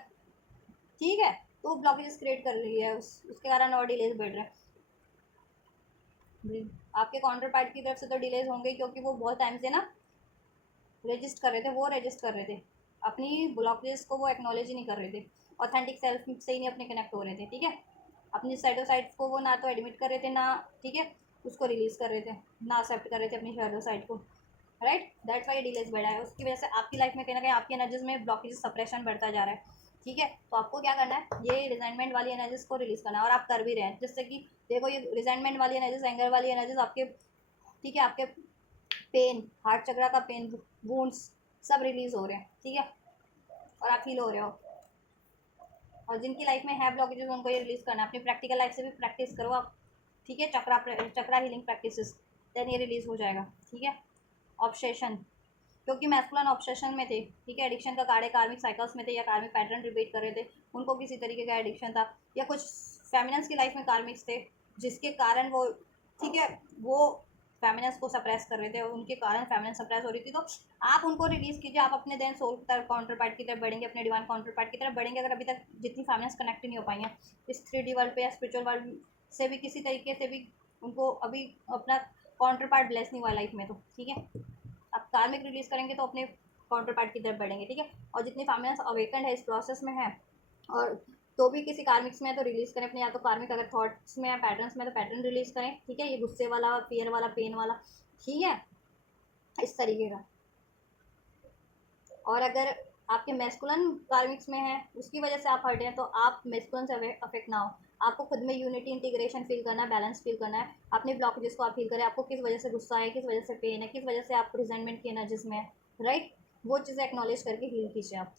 ठीक है, तो ब्लॉकेजेस क्रिएट कर रही है, उसके कारण और डिलेज बढ़ रहे हैं। आपके काउंटर पार्ट की तरफ से तो डिलेज होंगे, क्योंकि वो बहुत टाइम से ना रजिस्ट कर रहे थे, वो रजिस्ट कर रहे थे अपनी ब्लॉकेजेस को, वो एक्नॉलेज ही नहीं कर रहे थे, ऑथेंटिक सेल्फ से ही नहीं अपने कनेक्ट हो रहे थे, ठीक है, अपनी साइड को वो ना तो एडमिट कर रहे थे, ना ठीक है उसको रिलीज कर रहे थे, ना एक्सेप्ट कर रहे थे अपनी शैडो साइड को, राइट। दैट्स वाई डिलेज बढ़ा है, उसकी वजह से आपकी लाइफ में कहीं ना कहीं आपकी एनर्जीज में ब्लॉकेज सप्रेशन बढ़ता जा रहा है, ठीक है। तो आपको क्या करना है, ये रिजेंटमेंट वाली एनर्जीज को रिलीज करना है, और आप कर भी रहे हैं, जिससे कि देखो ये रिजेंटमेंट वाली एनर्जीज, एंगर वाली एनर्जीज आपके, ठीक है, आपके पेन, हार्ट चक्रा का पेन, वूंड्स सब रिलीज हो रहे हैं, ठीक है, और आप फील हो रहे हो, और जिनकी लाइफ में है ब्लॉकेजेस उनको ये रिलीज करना है, अपनी प्रैक्टिकल लाइफ से भी प्रैक्टिस करो आप, ठीक है, चक्रा हीलिंग प्रैक्टिसेस, देन ये रिलीज हो जाएगा, ठीक है। ऑब्सेशन, क्योंकि मैस्कुलिन ऑब्सेशन में थे, ठीक है, एडिक्शन का कार्य कार्मिक साइकिल्स में थे, या कार्मिक पैटर्न रिपीट कर रहे थे, उनको किसी तरीके का एडिक्शन था, या कुछ फेमिनस की लाइफ में कार्मिक्स थे, जिसके कारण वो, ठीक है, वो फेमिनस को सप्रेस कर रहे थे, और उनके कारण फेमिनस सप्रेस हो रही थी, तो आप उनको रिलीज कीजिए, आप अपने देन सोल तरफ काउंटर पार्ट की तरफ बढ़ेंगे, अपने डिवाइन काउंटर पार्ट की तरफ बढ़ेंगे, अगर अभी तक जितनी फेमिनस कनेक्ट नहीं हो पाई हैं इस 3D वर्ल्ड पे या स्पिरिचुअल वर्ल्ड से भी, किसी तरीके से भी उनको अभी अपना काउंटर पार्ट ब्लेस नहीं हुआ लाइफ में, तो ठीक है, आप कार्मिक रिलीज करेंगे तो अपने काउंटर पार्ट की तरफ बढ़ेंगे, ठीक है, और जितनी फैमिलीज अवेकेंड है इस प्रोसेस में है, और तो भी किसी कार्मिक्स में है तो रिलीज करें अपने, या तो कार्मिक अगर थॉट्स में है, पैटर्न्स में, तो पैटर्न रिलीज करें, ठीक है, ये गुस्से वाला, फियर वाला, पेन वाला, ठीक है, इस तरीके का। और अगर आपके मेस्कुलन कार्मिक्स में है, उसकी वजह से आप हटे हैं, तो आप मेस्कुलन से अफेक्ट ना हो, आपको खुद में यूनिटी, इंटीग्रेशन फील करना है, बैलेंस फील करना है, अपने ब्लॉकेजेस को आप फील करें, आपको किस वजह से गुस्सा है, किस वजह से पेन है, किस वजह से आप रिजेंटमेंट की एनर्जीज में है, राइट, वो चीज़ें एक्नॉलेज करके हील कीजिए आप,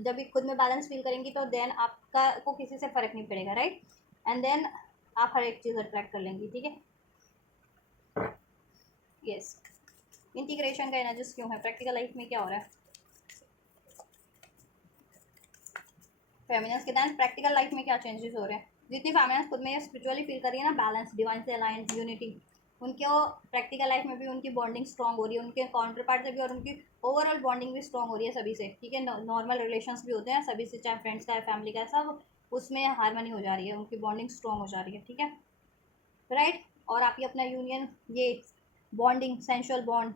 जब भी खुद में बैलेंस फील करेंगी तो देन आपका को किसी से फ़र्क नहीं पड़ेगा, राइट, एंड देन आप हर एक चीज़ अट्रैक्ट कर लेंगी, ठीक है, यस। इंटीग्रेशन का एनर्जीज क्यों है, प्रैक्टिकल लाइफ में क्या हो रहा है, फेमिनिस्ट के तहत प्रैक्टिकल लाइफ में क्या चेंजेस हो रहे हैं, जितनी फेमिनिस्ट खुद में ये स्पिरिचुअली फील कर रही है ना, बैलेंस, डिवाइन से अलायंस, यूनिटी, उनके प्रैक्टिकल लाइफ में भी उनकी बॉन्डिंग स्ट्रॉन्ग हो रही है, उनके काउंटर पार्ट से भी, और उनकी ओवरऑल बॉन्डिंग भी स्ट्रॉन्ग हो रही है सभी से, ठीक है, नॉर्मल रिलेशंस भी होते हैं सभी से, चाहे फ्रेंड्स का है, फैमिली का है, सब उसमें हारमोनी हो जा रही है, उनकी बॉन्डिंग स्ट्रॉन्ग हो जा रही है, ठीक है, राइट, और आप ये अपना यूनियन, ये बॉन्डिंग, सेंशुअल बॉन्ड,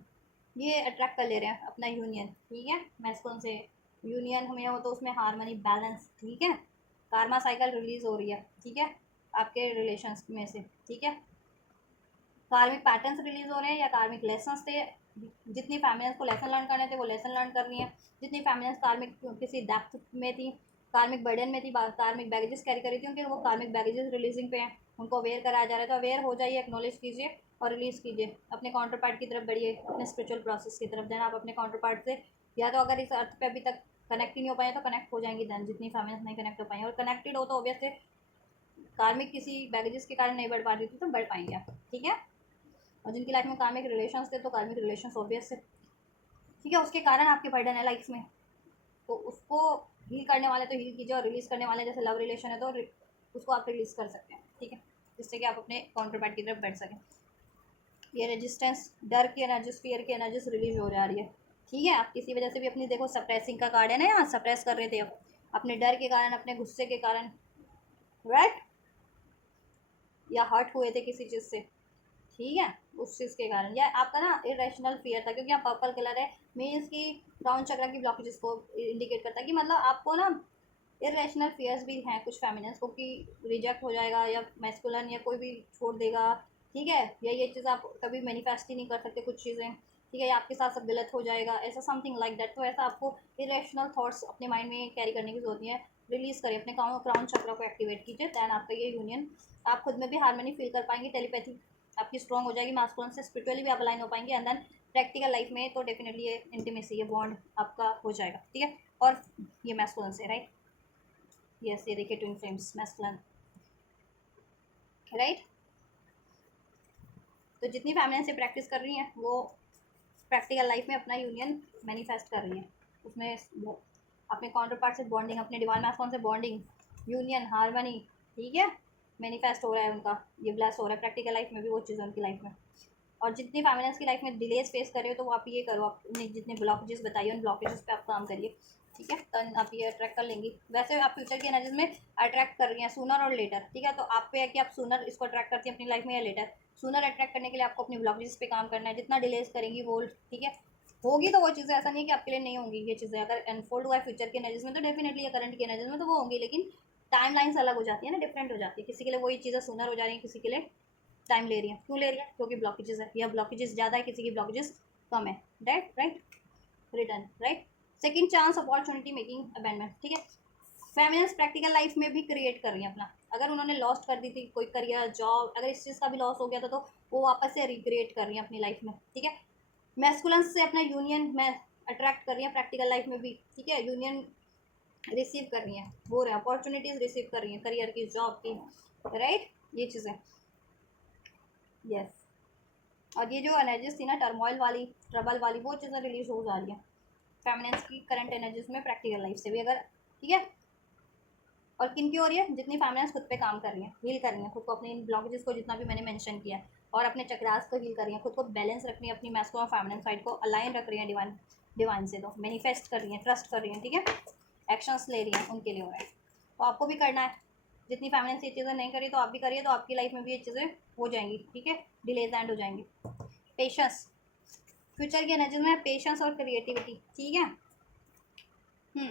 ये अट्रैक्ट कर ले रहे हैं अपना यूनियन, ठीक है, मैस्कुलिन से यूनियन हमें हो तो उसमें हार्मनी, बैलेंस, ठीक है, कार्मा साइकिल रिलीज हो रही है, ठीक है, आपके रिलेशंस में से, ठीक है, कार्मिक पैटर्न्स रिलीज हो रहे हैं, या कार्मिक लेसन्स थे, जितनी फैमिलीज को लेसन लर्न करने थे वो लेसन लर्न कर रही हैं, जितनी फैमिलीज कार्मिक किसी डेप्थ में थी, कार्मिक बर्डन में थी, कार्मिक बैगेजेस कैरी कर रही थी, उनके वो कार्मिक बैगेजेस रिलीजिंग पे हैं, उनको अवेयर कराया जा रहा है, तो अवेयर हो जाइए, एक्नॉलेज कीजिए और रिलीज़ कीजिए, अपने काउंटर पार्ट की तरफ बढ़िए, अपने स्पिरिचुअल प्रोसेस की तरफ, देन आप अपने काउंटर पार्ट से, या तो अगर इस अर्थ पे अभी तक कनेक्ट ही नहीं हो पाए तो कनेक्ट हो जाएंगी, देन जितनी फैमिलीज नहीं कनेक्ट हो पाई, और कनेक्टेड हो तो ऑब्वियसली कार्मिक किसी बैगेजेस के कारण नहीं बढ़ पा रही थी तो बढ़ पाएंगे आप, ठीक है, और जिनकी लाइफ में कार्मिक रिलेशंस थे तो कार्मिक रिलेशंस ऑब्वियस से, ठीक है, उसके कारण आपके बर्डन है लाइफ में, तो उसको हील करने वाले तो हील कीजिए, और रिलीज़ करने वाले जैसे लव रिलेशन है तो उसको आप रिलीज़ कर सकते हैं, ठीक है, जिससे कि आप अपने काउंटर पार्ट की तरफ बढ़ सकें, ये रेजिस्टेंस, डर की एनर्जीज, फियर की एनर्जीज रिलीज हो जा रही है, ठीक है, आप किसी वजह से भी अपनी, देखो सप्रेसिंग का कार्ड है ना, यहाँ सप्रेस कर रहे थे आप अपने डर के कारण, अपने गुस्से के कारण, राइट, या हर्ट हुए थे किसी चीज़ से, ठीक है, उस चीज़ के कारण, या आपका ना इरेशनल फियर था, क्योंकि आप पर्पल कलर है, मीन्स की क्राउन चक्र की ब्लॉकेजेस को इंडिकेट करता है, कि मतलब आपको ना इरेशनल फियर्स भी हैं कुछ फेमिनिस्ट को, कि रिजेक्ट हो जाएगा, या मैस्कुलिन या कोई भी छोड़ देगा, ठीक है, या ये चीज़ आप कभी मैनिफेस्ट ही नहीं कर सकते कुछ चीज़ें, ठीक है, या आपके साथ सब गलत हो जाएगा, ऐसा समथिंग लाइक दैट, तो ऐसा आपको इरेशनल थॉट्स अपने माइंड में कैरी करने की जरूरत नहीं है, रिलीज़ करिए, अपने क्राउन चक्र को एक्टिवेट कीजिए, दैन आपका ये यूनियन, आप खुद में भी हारमोनी फील कर पाएंगे, टेलीपैथी आपकी स्ट्रॉन्ग हो जाएगी, मास्कुलिन से स्पिरिचुअली भी आप अलाइन हो पाएंगे, एंड देन प्रैक्टिकल लाइफ में तो डेफिनेटली ये इंटीमेसी, ये बॉन्ड आपका हो जाएगा, ठीक है। और ये मैस्कुलिन से, राइट, यस, ये देखिए ट्विन फ्लेम्स मैस्कुलिन, राइट। तो जितनी फैमिली से प्रैक्टिस कर रही हैं वो प्रैक्टिकल लाइफ में अपना यूनियन मैनिफेस्ट कर रही हैं, उसमें वो अपने काउंटर पार्ट से बॉन्डिंग, अपने डिवाइन मैस्कुलिन से बॉन्डिंग, यूनियन, हार्मनी, ठीक है, मैनिफेस्ट हो रहा है उनका, ये ब्लेस हो रहा है प्रैक्टिकल लाइफ में भी वो चीज़ उनकी लाइफ में। और जितनी फैमिलीज की लाइफ में डिलेज फेस कर रहे हो तो आप ये करो, आपने जितने ब्लॉकेजेस बताइए उन ब्लॉकेजेस पे आप काम करिए, ठीक है, तो आप ये अट्रैक्ट कर लेंगी। वैसे आप फ्यूचर की एनर्जीज में अट्रैक्ट कर रही हैं सूनर और लेटर, ठीक है, तो आप पे है कि आप सूनर इसको अट्रैक्ट करती हैं अपनी लाइफ में या लेटर। सूनर अट्रैक्ट करने के लिए आपको अपनी ब्लॉकेजेस पे काम करना है, जितना डिलेज करेंगी वो, ठीक है, होगी तो वो चीज़ें, ऐसा नहीं है कि आपके लिए नहीं होंगी ये चीज़ें, अगर अनफोल्ड हुआ है फ्यूचर की एनर्जीज में तो डेफिनेटली या करंट की एनर्जीज में तो वो होंगी, लेकिन टाइम लाइन्स अलग हो जाती है ना, डिफरेंट हो जाती है, किसी के लिए वही चीज़ें सूनर हो जा रही है, किसी के लिए टाइम ले रही है। क्यों ले रही है? क्योंकि ब्लॉकेजेस है, या ब्लॉकेजेस ज़्यादा है, किसी की ब्लॉकेजेस कम है, right, right, return, right. Second chance, opportunity, making amendment, ठीक है। फेमिनिस्ट प्रैक्टिकल लाइफ में भी क्रिएट कर रही हैं अपना, अगर उन्होंने लॉस्ट कर दी थी कोई करियर, जॉब, अगर इस चीज़ का भी लॉस हो गया था तो वो वापस से रिक्रिएट कर रही हैं अपनी लाइफ में, ठीक है। मैस्कुलिन से अपना यूनियन में अट्रैक्ट कर रही हैं प्रैक्टिकल लाइफ में भी, ठीक है, यूनियन रिसीव कर रही हैं, हो रहे हैं अपॉर्चुनिटीज रिसीव कर रही हैं, करियर की, जॉब की, राइट, ये चीज़ें, यस। और ये जो एनर्जीज थी ना टर्मोइल वाली, ट्रबल वाली, वो चीज़ें रिलीज हो जा रही हैं फेमिनिन्स की करंट एनर्जीज में प्रैक्टिकल लाइफ से भी, अगर, ठीक है। और किन की हो रही है? जितनी फेमिनिन्स खुद पे काम कर रही हैं, हील कर रही हैं खुद को, अपने इन ब्लॉकेजेस को, जितना भी मैंने मेंशन किया है, और अपने चक्रास को हील कर रही हैं, खुद को बैलेंस रख रही हैं, अपनी मैस्कुलिन और फेमिनिन साइड को अलाइन रख रही हैं डिवाइन से, तो मैनिफेस्ट कर रही हैं, ट्रस्ट कर रही हैं, ठीक है, एक्शंस ले रही हैं, उनके लिए हो रहा है। तो आपको भी करना है, जितनी फेमिनिन ये चीज़ें नहीं करी तो आप भी करिए, तो आपकी लाइफ में भी ये चीज़ें हो जाएंगी, ठीक है, डिलेज एंड हो जाएंगी। पेशेंस, फ्यूचर की एनर्जी में पेशेंस और क्रिएटिविटी, ठीक है।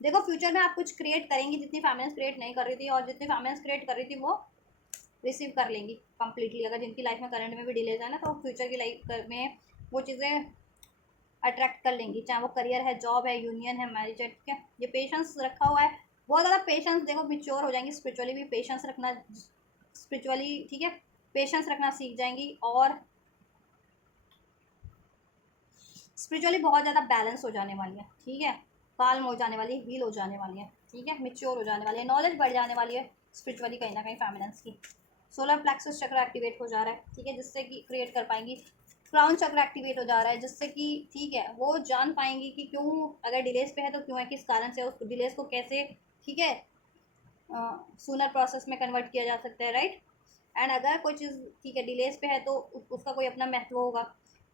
देखो फ्यूचर में आप कुछ क्रिएट करेंगी, जितनी फैमिलीज क्रिएट नहीं कर रही थी और जितनी फैमिलीज क्रिएट कर रही थी वो रिसीव कर लेंगी कम्प्लीटली, अगर जिनकी लाइफ में करंट में भी डिलेज है ना, तो फ्यूचर की लाइफ में वो चीज़ें अट्रैक्ट कर लेंगी, चाहे वो करियर है, जॉब है, यूनियन है, मैरिज है, ठीक है। ये पेशेंस रखा हुआ है, बहुत ज़्यादा पेशेंस, देखो मिच्योर हो जाएंगी स्पिरिचुअली भी, पेशेंस रखना स्पिरिचुअली, ठीक है, पेशेंस रखना सीख जाएंगी, और स्पिरिचुअली बहुत ज़्यादा बैलेंस हो जाने वाली है, ठीक है, काल्म हो जाने वाली है, हील हो जाने वाली है, ठीक है, मिच्योर हो जाने वाली है, नॉलेज बढ़ जाने वाली है स्पिरिचुअली कहीं ना कहीं फेमिनिन्स की। सोलर प्लेक्सस चक्र एक्टिवेट हो जा रहा है, ठीक है, जिससे कि क्रिएट कर पाएंगी। क्राउन चक्र एक्टिवेट हो जा रहा है, जिससे कि, ठीक है, वो जान पाएंगी कि क्यों, अगर डिलेज पे है तो क्यों है, किस कारण से, उस डिलेज को कैसे, ठीक है, सूनर प्रोसेस में कन्वर्ट किया जा सकता है, राइट। एंड अगर कोई चीज़, ठीक है, डिलेज पे है तो उसका कोई अपना महत्व होगा,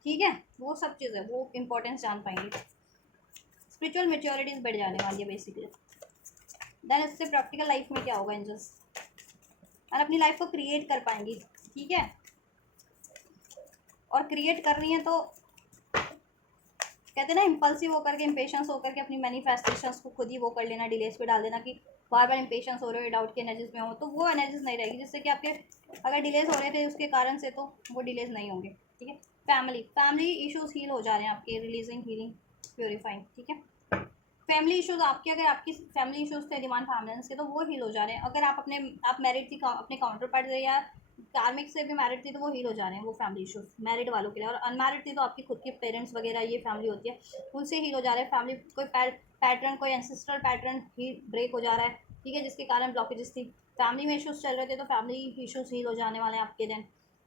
ठीक है, वो सब चीज़ें वो इंपॉर्टेंस जान पाएंगे, स्पिरिचुअल मेच्योरिटीज बढ़ जाने वाली है बेसिकली। देन इससे प्रैक्टिकल लाइफ में क्या होगा, एंजल्स, और अपनी लाइफ को क्रिएट कर पाएंगी, ठीक है, और क्रिएट कर रही हैं तो कहते हैं ना, इम्पल्सिव होकर के, इम्पेशंस होकर के अपनी मैनिफेस्टेशंस को खुद ही वो कर लेना, डिलेज पे डाल देना, कि बार बार इम्पेशंस हो रहे हो, डाउट की एनर्जीज में हो, तो वो एनर्जीज नहीं रहेगी, जिससे कि आपके अगर डिलेज हो रहे थे उसके कारण से तो वो डिलेज नहीं होंगे, ठीक है। फैमिली इश्यूज हील हो जा रहे हैं आपके, रिलीजिंग, हीलिंग, प्योरीफाइंग, ठीक है। फैमिली इश्यूज आपके, अगर आपकी फैमिली इश्यूज थे डिमांड फैमिलीज के, तो वो हील हो जा रहे हैं। अगर आप मैरिड थी, अपने काउंटर पार्ट से या कार्मिक से भी मैरिड थी, तो वो हील हो जा रहे हैं वो फैमिली इश्यूज मैरिड वालों के लिए। और अनमैरिड थी तो आपकी खुद के पेरेंट्स वगैरह, ये फैमिली होती है, उनसे हील हो जा रहे हैं। फैमिली कोई पैटर्न, कोई एंसेस्ट्रल पैटर्न ही ब्रेक हो जा रहा है, ठीक है, जिसके कारण ब्लॉकेजेस थी। फैमिली में इश्यूज चल रहे थे तो फैमिली इश्यूज हील हो जाने वाले हैं आपके दिन।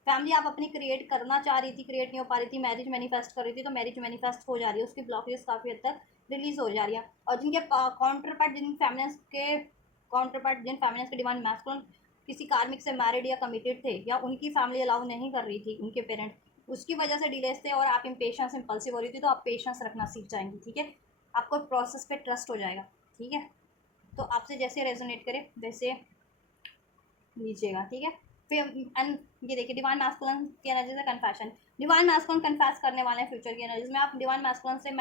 फैमिली आप अपनी क्रिएट करना चाह रही थी, क्रिएट नहीं हो पा रही थी, मैरिज मैनिफेस्ट कर रही थी, तो मैरिज मैनिफेस्ट हो जा रही है, उसकी ब्लॉकेज काफ़ी हद तक रिलीज हो जा रही है। और जिनके काउंटर पार्ट, जिन फैमिलीज के काउंटर पार्ट, जिन फैमिलीज के डिमांड मैस्कुलिन किसी कार्मिक से मैरिड या कमिटेड थे, या उनकी फैमिली अलाउ नहीं कर रही थी, उनके पेरेंट, उसकी वजह से डिलेज थे, और आप इम्पेशंस, इम्पल्सिव हो रही थी, तो आप पेशेंस रखना सीख जाएंगी, ठीक है, आपको प्रोसेस पे ट्रस्ट हो जाएगा, ठीक है। तो आपसे जैसे रेजोनेट करे वैसे लीजिएगा, ठीक है। फिर ये देखिए डिवाइन मैस्कुलिन की एनर्जी से कन्फेशन, डिवाइन मैस्कुलिन कन्फेस करने वाले हैं फ्यूचर की एनर्जीज में। आप डिवाइन मैस्कुलिन से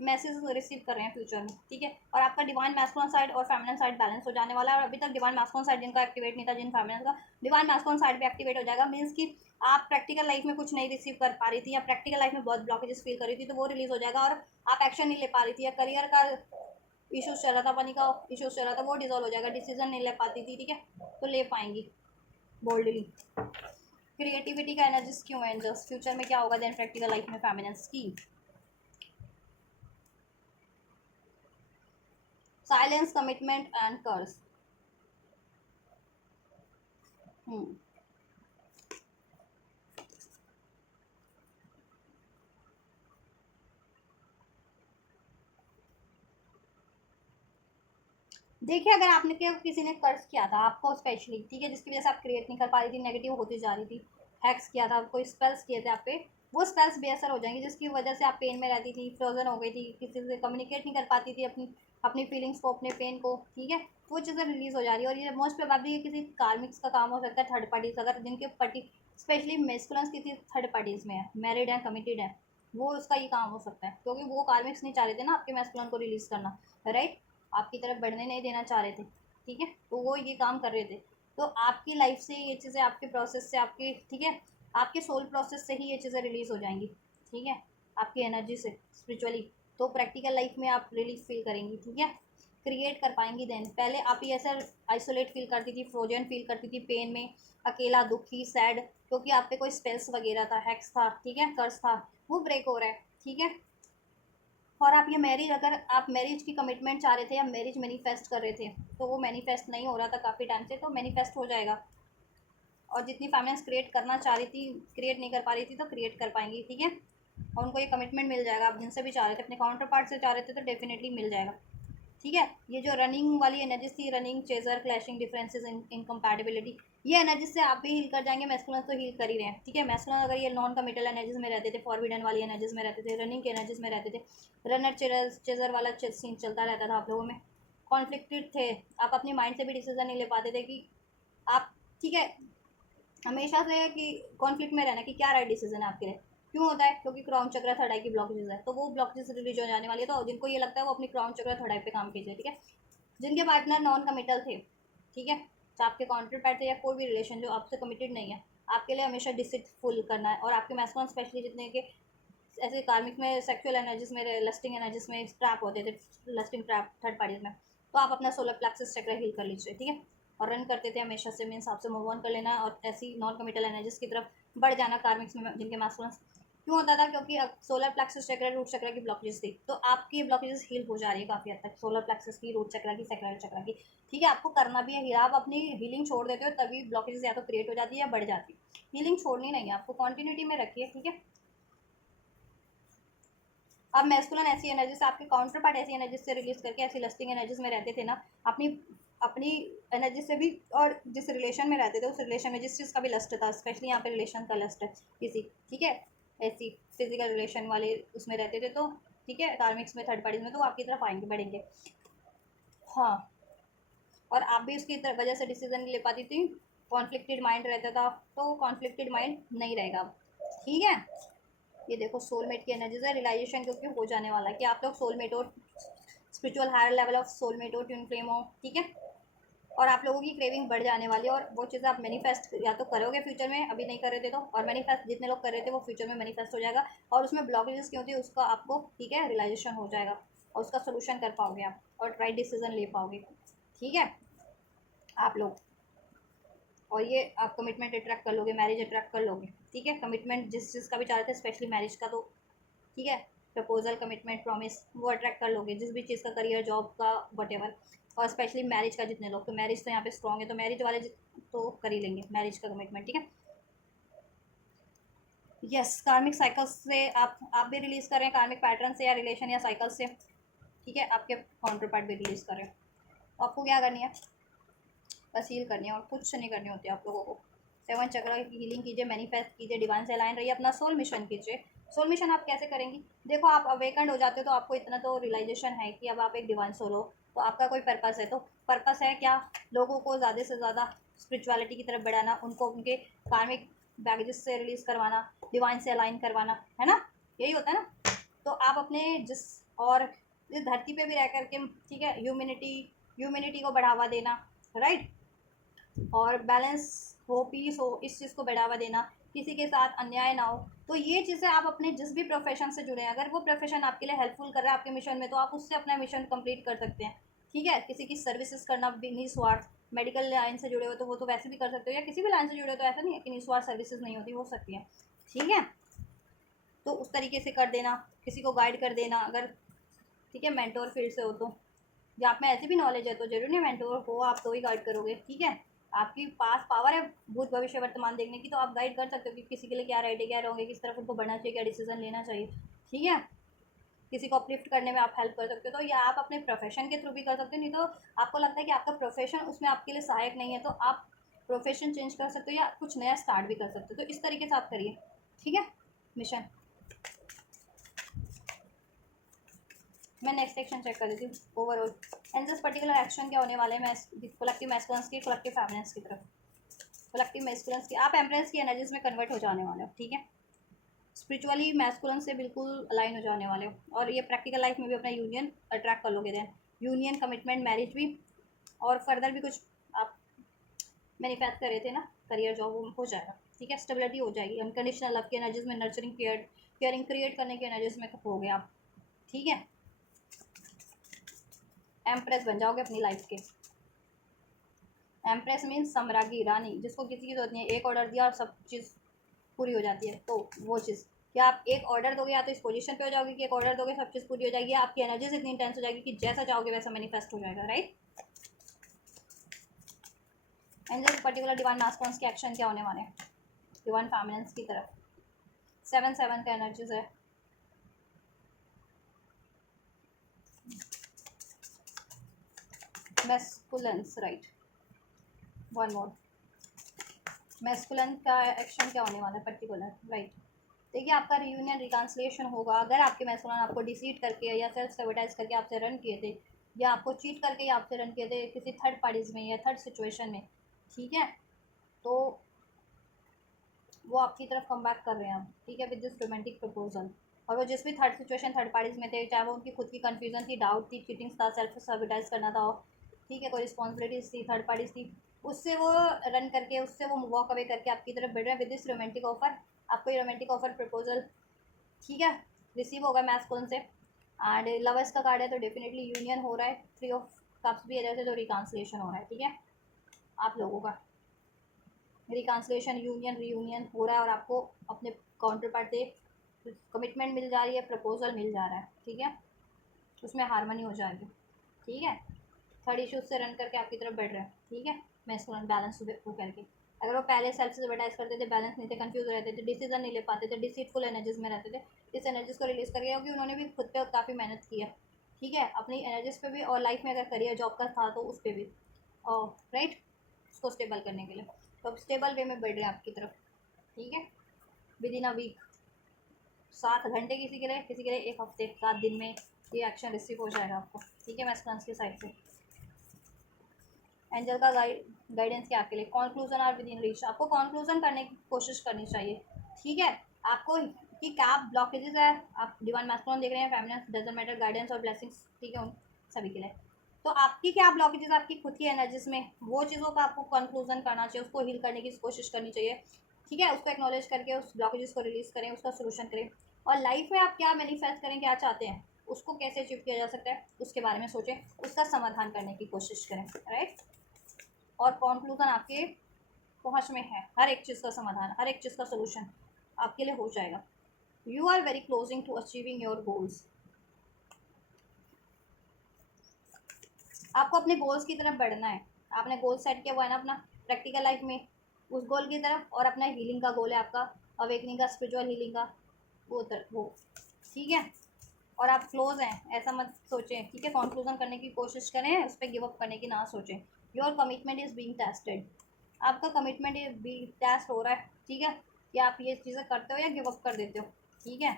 मैसेज रिसीव कर रहे हैं फ्यूचर में, ठीक है, और आपका डिवाइन मैस्कुलिन साइड और फेमिनिन साइड बैलेंस हो जाने वाला है। और अभी तक डिवाइन मैस्कुलिन साइड जिनका एक्टिवेट नहीं था, जिन फेमिनिन का, डिवाइन मैस्कुलिन साइड भी एक्टिवेट हो जाएगा। मीन्स कि आप प्रैक्टिकल लाइफ में कुछ नहीं रिसीव कर पा रही थी, या प्रैक्टिकल लाइफ में बहुत ब्लॉकेजेस फील कर रही थी, तो वो रिलीज हो जाएगा, और आप एक्शन नहीं ले पा रही थी, या करियर का इशूज चल रहा था, मनी का इशूज चल रहा था, वो डिजोल्व हो जाएगा, डिसीजन नहीं ले पाती थी, ठीक है, तो ले पाएंगी बोल्डली। क्रिएटिविटी का एनर्जीज क्यों है एंजल्स, फ्यूचर में क्या होगा देन प्रैक्टिकल लाइफ में फेमिनिन्स की। Silence, commitment and curse. देखिए अगर आपने किसी ने कर्ज किया था आपको स्पेशली, ठीक है, जिसकी वजह से आप क्रिएट नहीं कर पा रही थी, नेगेटिव होती जा रही थी, हैक्स किया था, कोई स्पेल्स किए थे आप पे, वो स्पेल्स बेअसर हो जाएंगे, जिसकी वजह से आप पेन में रहती थी, फ्रोजन हो गई थी, किसी से कम्युनिकेट नहीं कर पाती थी अपनी अपनी फीलिंग्स को, अपने पेन को, ठीक है, वो चीज़ें रिलीज हो जा रही है। और ये मोस्ट प्रोबेबली ये किसी कार्मिक्स का काम हो सकता है, थर्ड पार्टीज अगर जिनके पटी स्पेशली मेस्कुलेंस किसी थर्ड पार्टीज में है, मैरिड है, कमिटेड है, वो उसका ये काम हो सकता है, क्योंकि वो कार्मिक्स नहीं चाह रहे थे ना आपके मेस्कुलन को रिलीज करना, राइट, आपकी तरफ बढ़ने नहीं देना चाह रहे थे, ठीक है, तो वो ये काम कर रहे थे। तो आपकी लाइफ से ये चीज़ें, आपके प्रोसेस से, आपके, ठीक है, आपके सोल प्रोसेस से ही ये चीज़ें रिलीज हो जाएंगी, ठीक है, आपकी एनर्जी से स्पिरिचुअली, तो प्रैक्टिकल लाइफ में आप रिलीफ फील करेंगी, ठीक है, क्रिएट कर पाएंगी। देन पहले आप ये ऐसा आइसोलेट फील करती थी, फ्रोजन फील करती थी, पेन में, अकेला, दुखी, सैड, क्योंकि आप पे कोई स्पेल्स वगैरह था, हैक्स था, ठीक है, कर्ज था, वो ब्रेक हो रहा है, ठीक है। और आप ये मैरिज, अगर आप मैरिज की कमिटमेंट चाह रहे थे या मैरिज मैनिफेस्ट कर रहे थे, तो वो मैनिफेस्ट नहीं हो रहा था काफ़ी टाइम से, तो मैनिफेस्ट हो जाएगा। और जितनी फैमिलीज क्रिएट करना चाह रही थी, क्रिएट नहीं कर पा रही थी, तो क्रिएट कर पाएंगी, ठीक है। और उनको ये कमिटमेंट मिल जाएगा, आप जिनसे भी चाह रहे थे, अपने काउंटर पार्ट से चाह रहे थे, तो डेफिनेटली मिल जाएगा, ठीक है। ये जो रनिंग वाली एनर्जीज थी, running, chaser, clashing, differences, incompatibility, ये एनर्जीज से आप भी हील कर जाएंगे, मैस्कुलिन तो हील कर ही रहे हैं, ठीक है। मैस्कुलिन अगर ये नॉन कमिटल एनर्जीज में रहते थे, फॉरबिडन वाली एनर्जीज में रहते थे, रनिंग के एनर्जीज में रहते थे, रनर चेजर वाला सीन चलता रहता था आप लोगों में, कॉन्फ्लिक्टेड थे, आप अपनी माइंड से भी डिसीजन नहीं ले पाते थे कि आप, ठीक है, हमेशा से कि कॉन्फ्लिक्ट में रहना कि क्या राइट डिसीजन है आपके लिए, क्यों होता है, क्योंकि क्राउन चक्र थर्ड आई की ब्लॉकेजेस है, तो वो ब्लॉकेजेस रिलीज हो जाने वाली है, तो जिनको ये लगता है वो अपनी क्राउन चक्र थर्ड आई पे काम कीजिए, ठीक है। जिनके पार्टनर नॉन कमिटल थे, ठीक है, चाहे आपके काउंटर पार्ट थे या कोई भी रिलेशन जो आपसे कमिटेड नहीं है, आपके लिए हमेशा डिसिटफुल करना है। और आपके मैस्कुलिन स्पेशली जितने के ऐसे कार्मिक में, सेक्सुअल एनर्जीज में, लस्टिंग एनर्जीज में ट्रैप होते थे, लस्टिंग ट्रैप थर्ड पार्टीज में, तो आप अपना सोलर प्लेक्सस चक्र हील कर लीजिए, ठीक है। और रन करते थे हमेशा से, मीन्स आपसे मूव ऑन कर लेना और ऐसी नॉन कमिटल एनर्जीज की तरफ बढ़ जाना कार्मिक्स में जिनके मैस्कुलिन, क्यों होता था, क्योंकि अब सोलर प्लेक्सस चक्र, रूट चक्र की ब्लॉकेजेस थी, तो आपकी ब्लॉकेजेस हील हो जा रही है काफ़ी हद तक, सोलर प्लेक्सस की, रूट चक्र की, सेक्रल चक्र की, ठीक है। आपको करना भी है, आप अपनी हीलिंग छोड़ देते हो तभी ब्लॉकेजेस या तो क्रिएट हो जाती है या बढ़ जाती है, हीलिंग छोड़नी नहीं है आपको, कॉन्टिन्यूटी में रखिए, ठीक है। अब मैस्कुलिन ऐसी एनर्जी से, आपके काउंटर पार्ट ऐसी एनर्जी से रिलीज करके ऐसी लस्टिंग एनर्जीज में रहते थे ना, अपनी अपनी एनर्जी से भी, और जिस रिलेशन में रहते थे उस रिलेशन में जिस चीज़ का भी लस्ट था, स्पेशली यहाँ पे रिलेशन का लस्ट है किसी, ठीक है, ऐसी फिजिकल रिलेशन वाले उसमें रहते थे, तो ठीक है, कार्मिक्स में, थर्ड पार्टीज में, तो वो आपकी तरफ आएंगे, बढ़ेंगे, हाँ। और आप भी उसकी वजह से डिसीजन नहीं ले पाती थी, कॉन्फ्लिक्टेड माइंड रहता था, तो कॉन्फ्लिक्टेड माइंड नहीं रहेगा अब, ठीक है। ये देखो सोलमेट की एनर्जीज है, रियलाइजेशन क्योंकि हो जाने वाला है कि आप लोग सोलमेट हो, spiritual higher level of soulmate हो, ट्विन फ्लेम हो, ठीक है। और आप लोगों की क्रेविंग बढ़ जाने वाली है, और वो चीज़ें आप मैनिफेस्ट या तो करोगे फ्यूचर में, अभी नहीं कर रहे थे तो, और मैनिफेस्ट जितने लोग कर रहे थे वो फ्यूचर में मैनिफेस्ट हो जाएगा, और उसमें ब्लॉकेजेस क्यों थी उसका आपको, ठीक है, रियलाइजेशन हो जाएगा, और उसका सोल्यूशन कर पाओगे आप, और राइट डिसीजन ले पाओगे, ठीक है, आप लोग। और ये आप कमिटमेंट अट्रैक्ट कर लोगे, मैरिज अट्रैक्ट कर लोगे, ठीक है। कमिटमेंट जिस चीज़ का भी चाह रहे थे, स्पेशली मैरिज का, तो ठीक है, प्रपोजल, कमिटमेंट, प्रॉमिस, वो अट्रैक्ट कर लोगे, जिस भी चीज़ का, करियर, जॉब का, वट, और स्पेशली मैरिज का, जितने लोग, तो मैरिज तो यहाँ पे स्ट्रॉन्ग है, तो मैरिज वाले तो कर ही लेंगे मैरिज का कमिटमेंट, ठीक है। यस, कार्मिक साइकिल्स से आप भी रिलीज कर रहे हैं, कार्मिक पैटर्न से या रिलेशन या साइकिल से, ठीक है, आपके काउंटर पार्ट भी रिलीज कर रहे हैं, तो आपको क्या करनी है, बस हील करनी है, और कुछ नहीं करनी होती है आप लोगों को। सेवन चक्र की हीलिंग कीजिए, मैनिफेस्ट कीजिए, डिवाइन से अलाइन रहिए, अपना सोल मिशन कीजिए। सोल मिशन आप कैसे करेंगी, देखो आप अवेकेंड हो जाते हो तो आपको इतना तो रियलाइजेशन है कि अब आप एक डिवाइन सोल हो, तो आपका कोई पर्पस है, तो पर्पस है क्या, लोगों को ज़्यादा से ज़्यादा स्पिरिचुअलिटी की तरफ बढ़ाना, उनको उनके कार्मिक बैगेजेस से रिलीज करवाना, डिवाइन से अलाइन करवाना, है ना, यही होता है ना। तो आप अपने जिस, और इस धरती पे भी रह करके, ठीक है, ह्यूमिनिटी को बढ़ावा देना, राइट, और बैलेंस हो, पीस हो, इस चीज़ को बढ़ावा देना, किसी के साथ अन्याय ना हो, तो ये चीज़ें आप अपने जिस भी प्रोफेशन से जुड़े हैं, अगर वो प्रोफेशन आपके लिए हेल्पफुल कर रहा है आपके मिशन में, तो आप उससे अपना मिशन कंप्लीट कर सकते हैं, ठीक है। किसी की सर्विसेज करना भी निस्वार्थ, मेडिकल लाइन से जुड़े हो तो वो तो वैसे भी कर सकते हो, या किसी भी लाइन से जुड़े हो तो ऐसा नहीं है कि निस्वार्थ सर्विसेज नहीं होती, हो सकती है। ठीक है, तो उस तरीके से कर देना, किसी को गाइड कर देना अगर, ठीक है, मेंटोर फील्ड से हो तो, या आप में ऐसी भी नॉलेज है तो जरूर नहीं मेंटोर हो आप तो ही गाइड करोगे। ठीक है, आपकी पास पावर है भूत भविष्य वर्तमान देखने की, तो आप गाइड कर सकते हो कि किसी के लिए क्या राइट है क्या रॉन्ग है, किस तरफ उनको बढ़ना चाहिए, क्या डिसीजन लेना चाहिए। ठीक है, किसी को अपलिफ्ट करने में आप हेल्प कर सकते हो, तो या आप अपने प्रोफेशन के थ्रू भी कर सकते हो। नहीं तो आपको लगता है कि आपका प्रोफेशन उसमें आपके लिए सहायक नहीं है तो आप प्रोफेशन चेंज कर सकते हो या कुछ नया स्टार्ट भी कर सकते हो। तो इस तरीके से आप करिए। ठीक है, मिशन। मैं नेक्स्ट सेक्शन चेक कर देती हूँ overall and this particular action क्या होने वाले हैं कलेक्टिव मैस्कुलेंस की कलेक्टिव फेमिनिन्स की तरफ। कलेक्टिव मैस्कुलेंस की आप एम्प्रेस की एनर्जीज में कन्वर्ट हो जाने वाले हो। ठीक है, स्पिरिचुअली मैस्कुलन से बिल्कुल अलाइन हो जाने वाले हो और ये प्रैक्टिकल लाइफ में भी अपना यूनियन अट्रैक्ट कर लोगे। देन यूनियन, कमिटमेंट, मैरिज भी, और फर्दर भी कुछ आप मैनिफेस्ट कर रहे थे ना, करियर जॉब, वो हो जाएगा। ठीक है, स्टेबिलिटी हो जाएगी, अनकंडीशनल लव की एनर्जीज में, नर्चरिंग केयरिंग क्रिएट करने की एनर्जीज में हो गए आप। ठीक है, एम्प्रेस बन जाओगे अपनी लाइफ के। एम्प्रेस मीन्स सम्राज्ञी, रानी, जिसको किसी की जरूरत नहीं है, एक ऑर्डर दिया और सब चीज़ पूरी हो जाती है। तो वो चीज़ क्या आप एक ऑर्डर दोगे या तो इस पोजीशन पे हो जाओगे कि एक ऑर्डर दोगे सब चीज़ पूरी हो जाएगी, आपकी एनर्जीज इतनी इंटेंस हो जाएगी कि जैसा चाहोगे वैसा मैनिफेस्ट हो जाएगा। Right, and this particular divine masculines के एक्शन क्या होने वाले हैं डिवाइन फेमिनिन्स की तरफ। 7 का एनर्जीज है। Masculines, right, one more. Masculine का एक्शन क्या होने वाला है पर्टिकुलर, राइट। देखिए, आपका रियूनियन रिकॉन्सिलिएशन होगा अगर आपके मैस्कुलिन आपको डिसीट करके या सेल्फ सेबोटाइज करके आपसे रन किए थे, या आपको चीट करके या आपसे रन किए थे किसी थर्ड पार्टीज में या थर्ड सिचुएशन में। ठीक है, तो वो आपकी तरफ कम बैक कर रहे हैं अब। ठीक है, विद दिस रोमांटिक प्रपोजल, और वो जिस भी थर्ड सिचुएशन थर्ड पार्टीज में थे, चाहे वो उनकी खुद की कन्फ्यूजन थी, डाउट थी, चीटिंग था, सेल्फ सेबोटाइज करना था, ठीक है, कोई रिस्पॉन्सिबिलिटीज थी, थर्ड पार्टीज थी, उससे वो रन करके, उससे वो वॉक अवे करके आपकी तरफ बढ़ रहे हैं विद दिस रोमांटिक ऑफर। आपको ये रोमांटिक ऑफर प्रपोजल, ठीक है, रिसीव होगा मैस्कुलिन से। एंड लवर्स का कार्ड है तो डेफिनेटली यूनियन हो रहा है। 3 ऑफ कप्स भी इधर से तो रिकॉन्सिलिएशन हो रहा है। ठीक है, आप लोगों का रिकॉन्सिलिएशन, यूनियन, रीयूनियन हो रहा है और आपको अपने काउंटर पार्ट से कमिटमेंट मिल जा रही है, प्रपोजल मिल जा रहा है। ठीक है, उसमें हारमनी हो जाएगी। ठीक है, थर्ड इशू से रन करके आपकी तरफ बढ़ रहे हैं। ठीक है, मैस्कुलिन बैलेंस हो करके, अगर वो पहले सेल्फ से एडवर्टाइज करते थे, बैलेंस नहीं थे, कंफ्यूज रहते थे, डिसीजन नहीं ले पाते थे, डिसीटफुल एनर्जीज में रहते थे, इस एनर्जीज को रिलीज करके, क्योंकि उन्होंने भी खुद पे काफ़ी मेहनत की है। ठीक है, अपनी एनर्जीज पे भी, और लाइफ में अगर करियर जॉब का था तो उस पर भी, और राइट, उसको स्टेबल करने के लिए, तो अब स्टेबल वे में बढ़ रहे हैं आपकी तरफ। ठीक है, विद इन अ वीक, 7 घंटे किसी के लिए, किसी के लिए 1 हफ्ते, 7 दिन में ये एक्शन रिसीव हो जाएगा आपको। ठीक है, मैस्कुलिन्स की साइड से एंजल का गाइडेंस क्या आपके लिए, कॉन्क्लूजन और विद इन रीच, आपको कॉन्क्लूजन करने की कोशिश करनी चाहिए। ठीक है, आपको कि क्या ब्लॉकेजेस है, आप डिवाइन मैस्कुलिन देख रहे हैं, फेमिनिन डजंट मैटर, गाइडेंस और ब्लेसिंग्स, ठीक है, उन सभी के लिए। तो आपकी क्या ब्लॉकेजेस आपकी खुद की एनर्जीज में, वो चीज़ों का आपको कंक्लूजन करना चाहिए, उसको हील करने की कोशिश करनी चाहिए। ठीक है, उसको एक्नॉलेज करके उस ब्लॉकेजेस को रिलीज करें, उसका सोल्यूशन करें, और लाइफ में आप क्या मैनिफेस्ट करें, क्या चाहते हैं, उसको कैसे अचीव किया जा सकता है उसके बारे में सोचें, उसका समाधान करने की कोशिश करें। राइट, और कॉन्क्लूजन आपके पहुंच में है, हर एक चीज़ का समाधान, हर एक चीज़ का सोल्यूशन आपके लिए हो जाएगा। You are very closing to achieving your goals. आपको अपने गोल्स की तरफ बढ़ना है, आपने गोल सेट किया हुआ है ना अपना प्रैक्टिकल लाइफ में, उस गोल की तरफ, और अपना हीलिंग का गोल है आपका, अवेकनिंग का, स्पिरिचुअल हीलिंग का, वो ठीक है, और आप क्लोज हैं ऐसा मत सोचें। ठीक है, कंक्लूजन करने की कोशिश करें, उस पर गिव अप करने की ना सोचें। Your commitment is being tested, आपका कमिटमेंट भी टेस्ट हो रहा है। ठीक है, कि आप ये चीज़ें करते हो या गिव अप कर देते हो। ठीक है,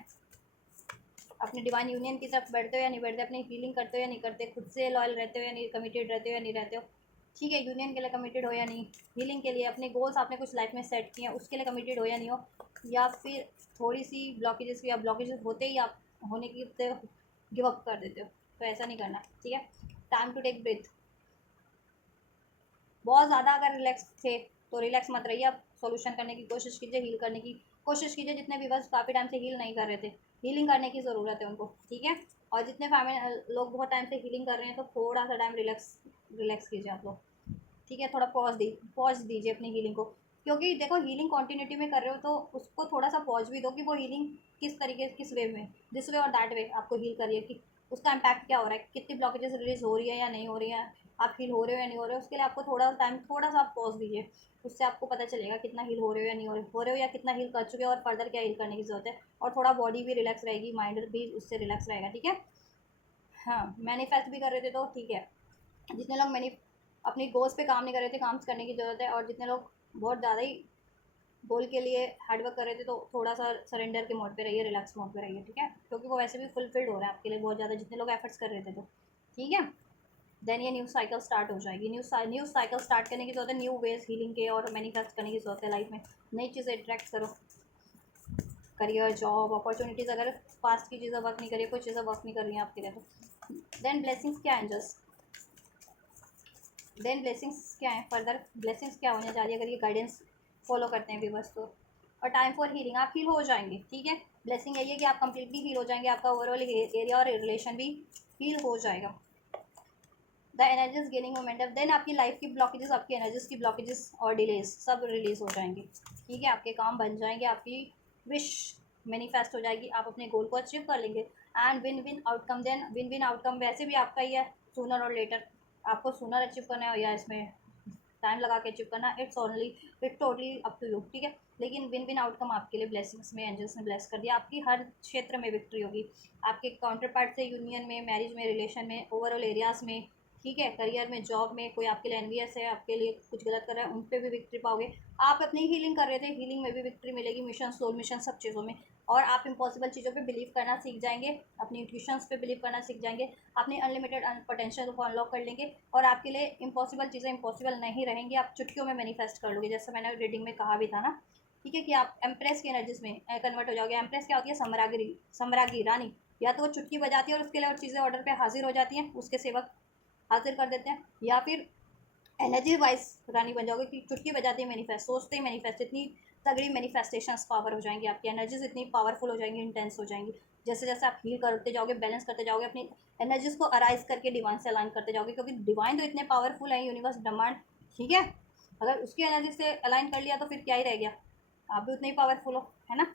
अपने डिवाइन यूनियन की तरफ बढ़ते हो या नहीं बढ़ते, अपनी हीलिंग करते हो या नहीं करते, खुद से लॉयल रहते हो या नहीं, कमिटेड रहते हो या नहीं रहते हो। ठीक है, यूनियन के लिए कमिटेड हो या नहीं, हीलिंग के लिए, अपने गोल्स आपने कुछ लाइफ में सेट किए हैं उसके लिए कमिटेड हो या नहीं हो, या फिर थोड़ी सी ब्लॉकेजेस या ब्लॉकेजेस होते ही आप होने की गिव अप कर देते हो। तो ऐसा नहीं करना। ठीक है, टाइम टू टेक ब्रेथ। बहुत ज़्यादा अगर रिलैक्स थे तो रिलैक्स मत रहिए, आप सॉल्यूशन करने की कोशिश कीजिए, हील करने की कोशिश कीजिए, जितने भी बस काफ़ी टाइम से हील नहीं कर रहे थे, हीलिंग करने की ज़रूरत है उनको। ठीक है, और जितने फैमिली लोग बहुत टाइम से हीलिंग कर रहे हैं तो थोड़ा सा टाइम रिलैक्स कीजिए आप लोग, ठीक है। थोड़ा पॉज दीजिए अपनी हीलिंग को, क्योंकि देखो हीलिंग कंटिन्यूटी में कर रहे हो तो उसको थोड़ा सा पॉज भी दो कि वो हीलिंग किस तरीके किस वे में, दिस वे और दैट वे आपको हील करिए कि उसका इम्पैक्ट क्या हो रहा है, कितनी ब्लॉकेजेस रिलीज हो रही है या नहीं हो रही है, आप हील हो रहे हो या नहीं हो रहे हो। उसके लिए आपको थोड़ा टाइम थोड़ा सा आप पॉज दीजिए, उससे आपको पता चलेगा कितना हील हो रहे हो या नहीं हो रहे हो या कितना हील कर चुके हो और फर्दर क्या हील करने की जरूरत है। और थोड़ा बॉडी भी रिलैक्स रहेगी, माइंड भी उससे रिलैक्स रहेगा, ठीक है। हाँ, मैनिफेस्ट भी कर रहे थे तो ठीक है। जितने लोग मैनी अपनी गोल्स पे काम नहीं कर रहे थे, काम करने की ज़रूरत है। और जितने लोग बहुत ज़्यादा ही गोल के लिए हार्डवर्क कर रहे थे तो थोड़ा सा सरेंडर के मोड पे रहिए, रिलैक्स मोड पे रहिए, ठीक है, क्योंकि वो वैसे भी फुलफिल्ड हो रहा है आपके लिए बहुत ज़्यादा, जितने लोग एफर्ट्स कर रहे थे तो ठीक है। देन ये न्यू साइकिल स्टार्ट हो जाएगी। न्यू साइकिल स्टार्ट करने की जरूरत है, न्यू वेज हीलिंग के और मैनिफेस्ट करने की जरूरत है लाइफ में। नई चीज़ें अट्रैक्ट करो, करियर, जॉब, अपॉर्चुनिटीज़। अगर पास्ट की चीज़ें वर्क नहीं करी, कोई चीज़ें वर्क नहीं कर रही हैं आपके लिए तो देन ब्लेसिंग्स क्या है जस्ट, देन ब्लेसिंग्स क्या है, फर्दर ब्लेसिंग्स क्या होने जा रही है अगर ये गाइडेंस फॉलो करते हैं व्यूवर्स तो। और टाइम फॉर हीलिंग, आप हील हो जाएंगे, ठीक है। ब्लेसिंग यही है कि आप कंप्लीटली हील हो जाएंगे, आपका ओवरऑल एरिया और रिलेशन भी हील हो जाएगा। The energies gaining momentum, then आपकी लाइफ की ब्लॉकेजेस, आपकी एनर्जीज की ब्लॉकेजेस और डिलेज सब रिलीज हो जाएंगे, ठीक है। आपके काम बन जाएंगे, आपकी विश मैनिफेस्ट हो जाएगी, आप अपने गोल को अचीव कर लेंगे। And win win outcome, then win win outcome वैसे भी आपका ही है, सूनर और लेटर आपको सूनर अचीव करना है या इसमें टाइम लगा के अचीव करना, it's totally up to you, ठीक है। लेकिन विन विन आउटकम आपके लिए ब्लेसिंग्स में एंजल्स ने ब्लेस कर दिया, आपकी हर क्षेत्र में विक्ट्री होगी, आपके काउंटर पार्ट से यूनियन में, मैरिज में, रिलेशन में, ओवरऑल एरियाज में, ठीक है। करियर में, जॉब में, कोई आपके लिए एनवियस है, आपके लिए कुछ गलत कर रहा है, उन पर भी विक्ट्री पाओगे। आप अपनी हीलिंग कर रहे थे, हीलिंग में भी विक्ट्री मिलेगी, मिशन, सोल मिशन, सब चीज़ों में। और आप इम्पॉसिबल चीज़ों पे बिलीव करना सीख जाएंगे, अपनी इंट्यूशंस पे बिलीव करना सीख जाएंगे, अपनी अनलिमिटेड पोटेंशियल को अनलॉक कर लेंगे। और आपके लिए इम्पॉसिबल चीज़ें इम्पॉसिबल नहीं रहेंगी, आप चुटकियों में मैनिफेस्ट कर लोगे, जैसे मैंने रीडिंग में कहा भी था ना, ठीक है, कि आप एम्प्रेस की एनर्जीज में कन्वर्ट हो जाओगे। एम्प्रेस क्या होती है, सम्राज्ञी रानी, या तो वो चुटकी बजाती है और उसके लिए और चीज़ें ऑर्डर पे हाजिर हो जाती हैं, उसके सेवक हाजिर कर देते हैं, या फिर एनर्जी वाइज रानी बन जाओगे कि चुटकी बजाते ही मैनिफेस्ट, सोचते ही मैनिफेस्ट, इतनी तगड़ी मैनिफेस्टेशन पावर हो जाएंगी, आपकी एनर्जीज इतनी पावरफुल हो जाएंगी, इंटेंस हो जाएंगी। जैसे जैसे आप हील करते जाओगे, बैलेंस करते जाओगे, अपनी एनर्जीज को अराइज करके डिवाइन से अलाइन करते जाओगे, क्योंकि डिवाइन तो इतने पावरफुल है, यूनिवर्स, ब्रह्मांड, ठीक है। अगर उसकी एनर्जी से अलाइन कर लिया तो फिर क्या ही रह गया, आप भी उतने ही पावरफुल हो, है ना।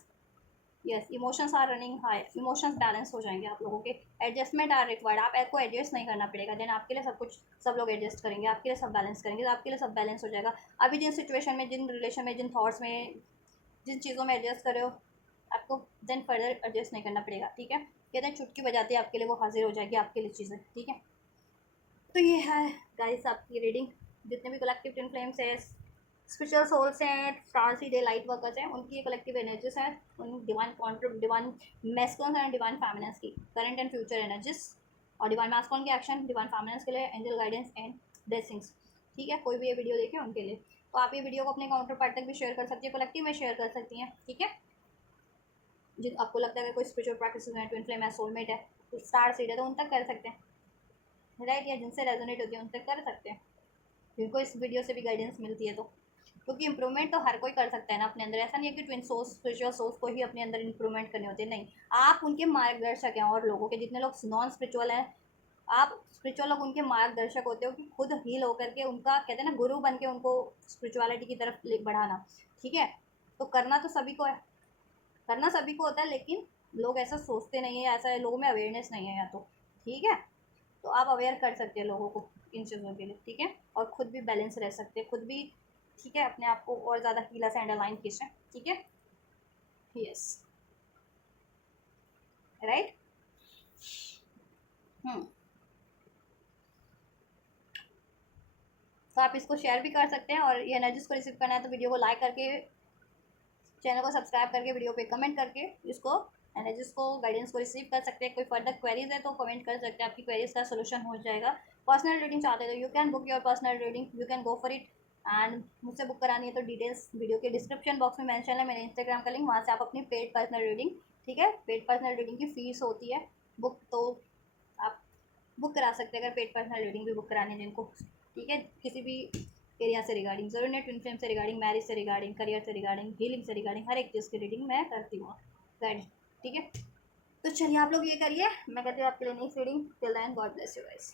Yes, emotions are running high, emotions balance हो जाएंगे आप लोगों के। एडजस्टमेंट आर रिक्वायर्ड, आपको एडजस्ट नहीं करना पड़ेगा, देन आपके लिए सब कुछ, सब लोग एडजस्ट करेंगे, आपके लिए सब बैलेंस करेंगे, तो आपके लिए सब बैलेंस हो जाएगा। अभी जिन सिचुएशन में, जिन रिलेशन में, जिन थॉट्स में, जिन चीज़ों में एडजस्ट कर रहे हो, आपको देन फर्दर एडजस्ट नहीं करना पड़ेगा, ठीक है। कहते हैं चुटकी बजाती है आपके लिए वो हाजिर हो जाएगी आपके लिए चीज़ें, ठीक है। तो ये है गाइस आपकी रीडिंग, जितने भी कलेक्टिव ट्विन फ्लेम्स है, स्पिरिचुअल सोल्स हैं, स्टार सीडे लाइट वर्कर्स हैं, उनकी ये कलेक्टिव एनर्जीज हैं, उन divine masculine and divine feminines की करंट एंड फ्यूचर एनर्जीज। और डिवाइन मैस्कुलिन के एक्शन, डिवाइन फेमिनिन्स के लिए एंजल गाइडेंस एंड ब्लेसिंग्स, ठीक है। कोई भी ये वीडियो देखे उनके लिए, तो आप ये वीडियो को अपने काउंटर पार्ट तक भी शेयर कर सकती है, कलेक्टिव में शेयर कर सकती हैं, ठीक है। जिन आपको लगता है कि कोई स्पिरिचुअल प्रैक्टिस है, ट्विन फ्लेम है, सोलमेट है, स्टार सीड है, तो उन तक कर सकते हैं, राइट। या जिनसे रेजोनेट होती है उन तक कर सकते हैं, जिनको इस वीडियो से भी गाइडेंस मिलती है तो, क्योंकि इंप्रूवमेंट तो हर कोई कर सकता है ना अपने अंदर, ऐसा नहीं है कि ट्विन सोर्स, स्पिरिचुअल सोर्स को ही अपने अंदर इंप्रूवमेंट करने होते हैं, नहीं। आप उनके मार्गदर्शक हैं, और लोगों के, जितने लोग नॉन स्पिरिचुअल हैं, आप स्पिरिचुअल लोग उनके मार्गदर्शक होते हो, कि खुद हील होकर के उनका, कहते हैं ना, गुरु बन के उनको स्पिरिचुअलिटी की तरफ बढ़ाना, ठीक है। तो करना तो सभी को है, करना सभी को होता है, लेकिन लोग ऐसा सोचते नहीं है, ऐसा लोगों में अवेयरनेस नहीं है या तो, ठीक है। तो आप अवेयर कर सकते हैं लोगों को इन चीज़ों के लिए, ठीक है। और खुद भी बैलेंस रह सकते हैं, खुद भी, ठीक है, अपने आप को और ज़्यादा हीला एंड अलाइन खींचें, ठीक है। Yes, right. तो आप इसको शेयर भी कर सकते हैं, और ये एनर्जीज को रिसीव करना है तो वीडियो को लाइक करके, चैनल को सब्सक्राइब करके, वीडियो पे कमेंट करके इसको एनर्जीज को, गाइडेंस को रिसीव कर सकते हैं। कोई फर्दर क्वेरीज है तो कमेंट कर सकते हैं, आपकी क्वेरीज का सोल्यूशन हो जाएगा। पर्सनल रीडिंग चाहते हैं तो you can book your personal reading, you can go for it. And मुझसे बुक करानी है तो डिटेल्स वीडियो के डिस्क्रिप्शन बॉक्स में मेंशन है, मेरे इंस्टाग्राम का लिंक, वहाँ से आप अपनी पेड पर्सनल रीडिंग, ठीक है, पेड पर्सनल रीडिंग की फ़ीस होती है बुक, तो आप बुक करा सकते हैं, अगर पेड पर्सनल रीडिंग भी बुक करानी है जिनको, ठीक है, किसी भी एरिया से रिगार्डिंग, जरूर नहीं ट्विन फ्लेम से रिगार्डिंग, मैरिज से रिगार्डिंग, करियर से रिगार्डिंग, हीलिंग से रिगार्डिंग, हर एक चीज़ की रीडिंग मैं करती हूँ गाइड, ठीक है। तो चलिए आप लोग ये करिए, मैं कहती हूँ आपके लिए next reading. Till then God bless you guys.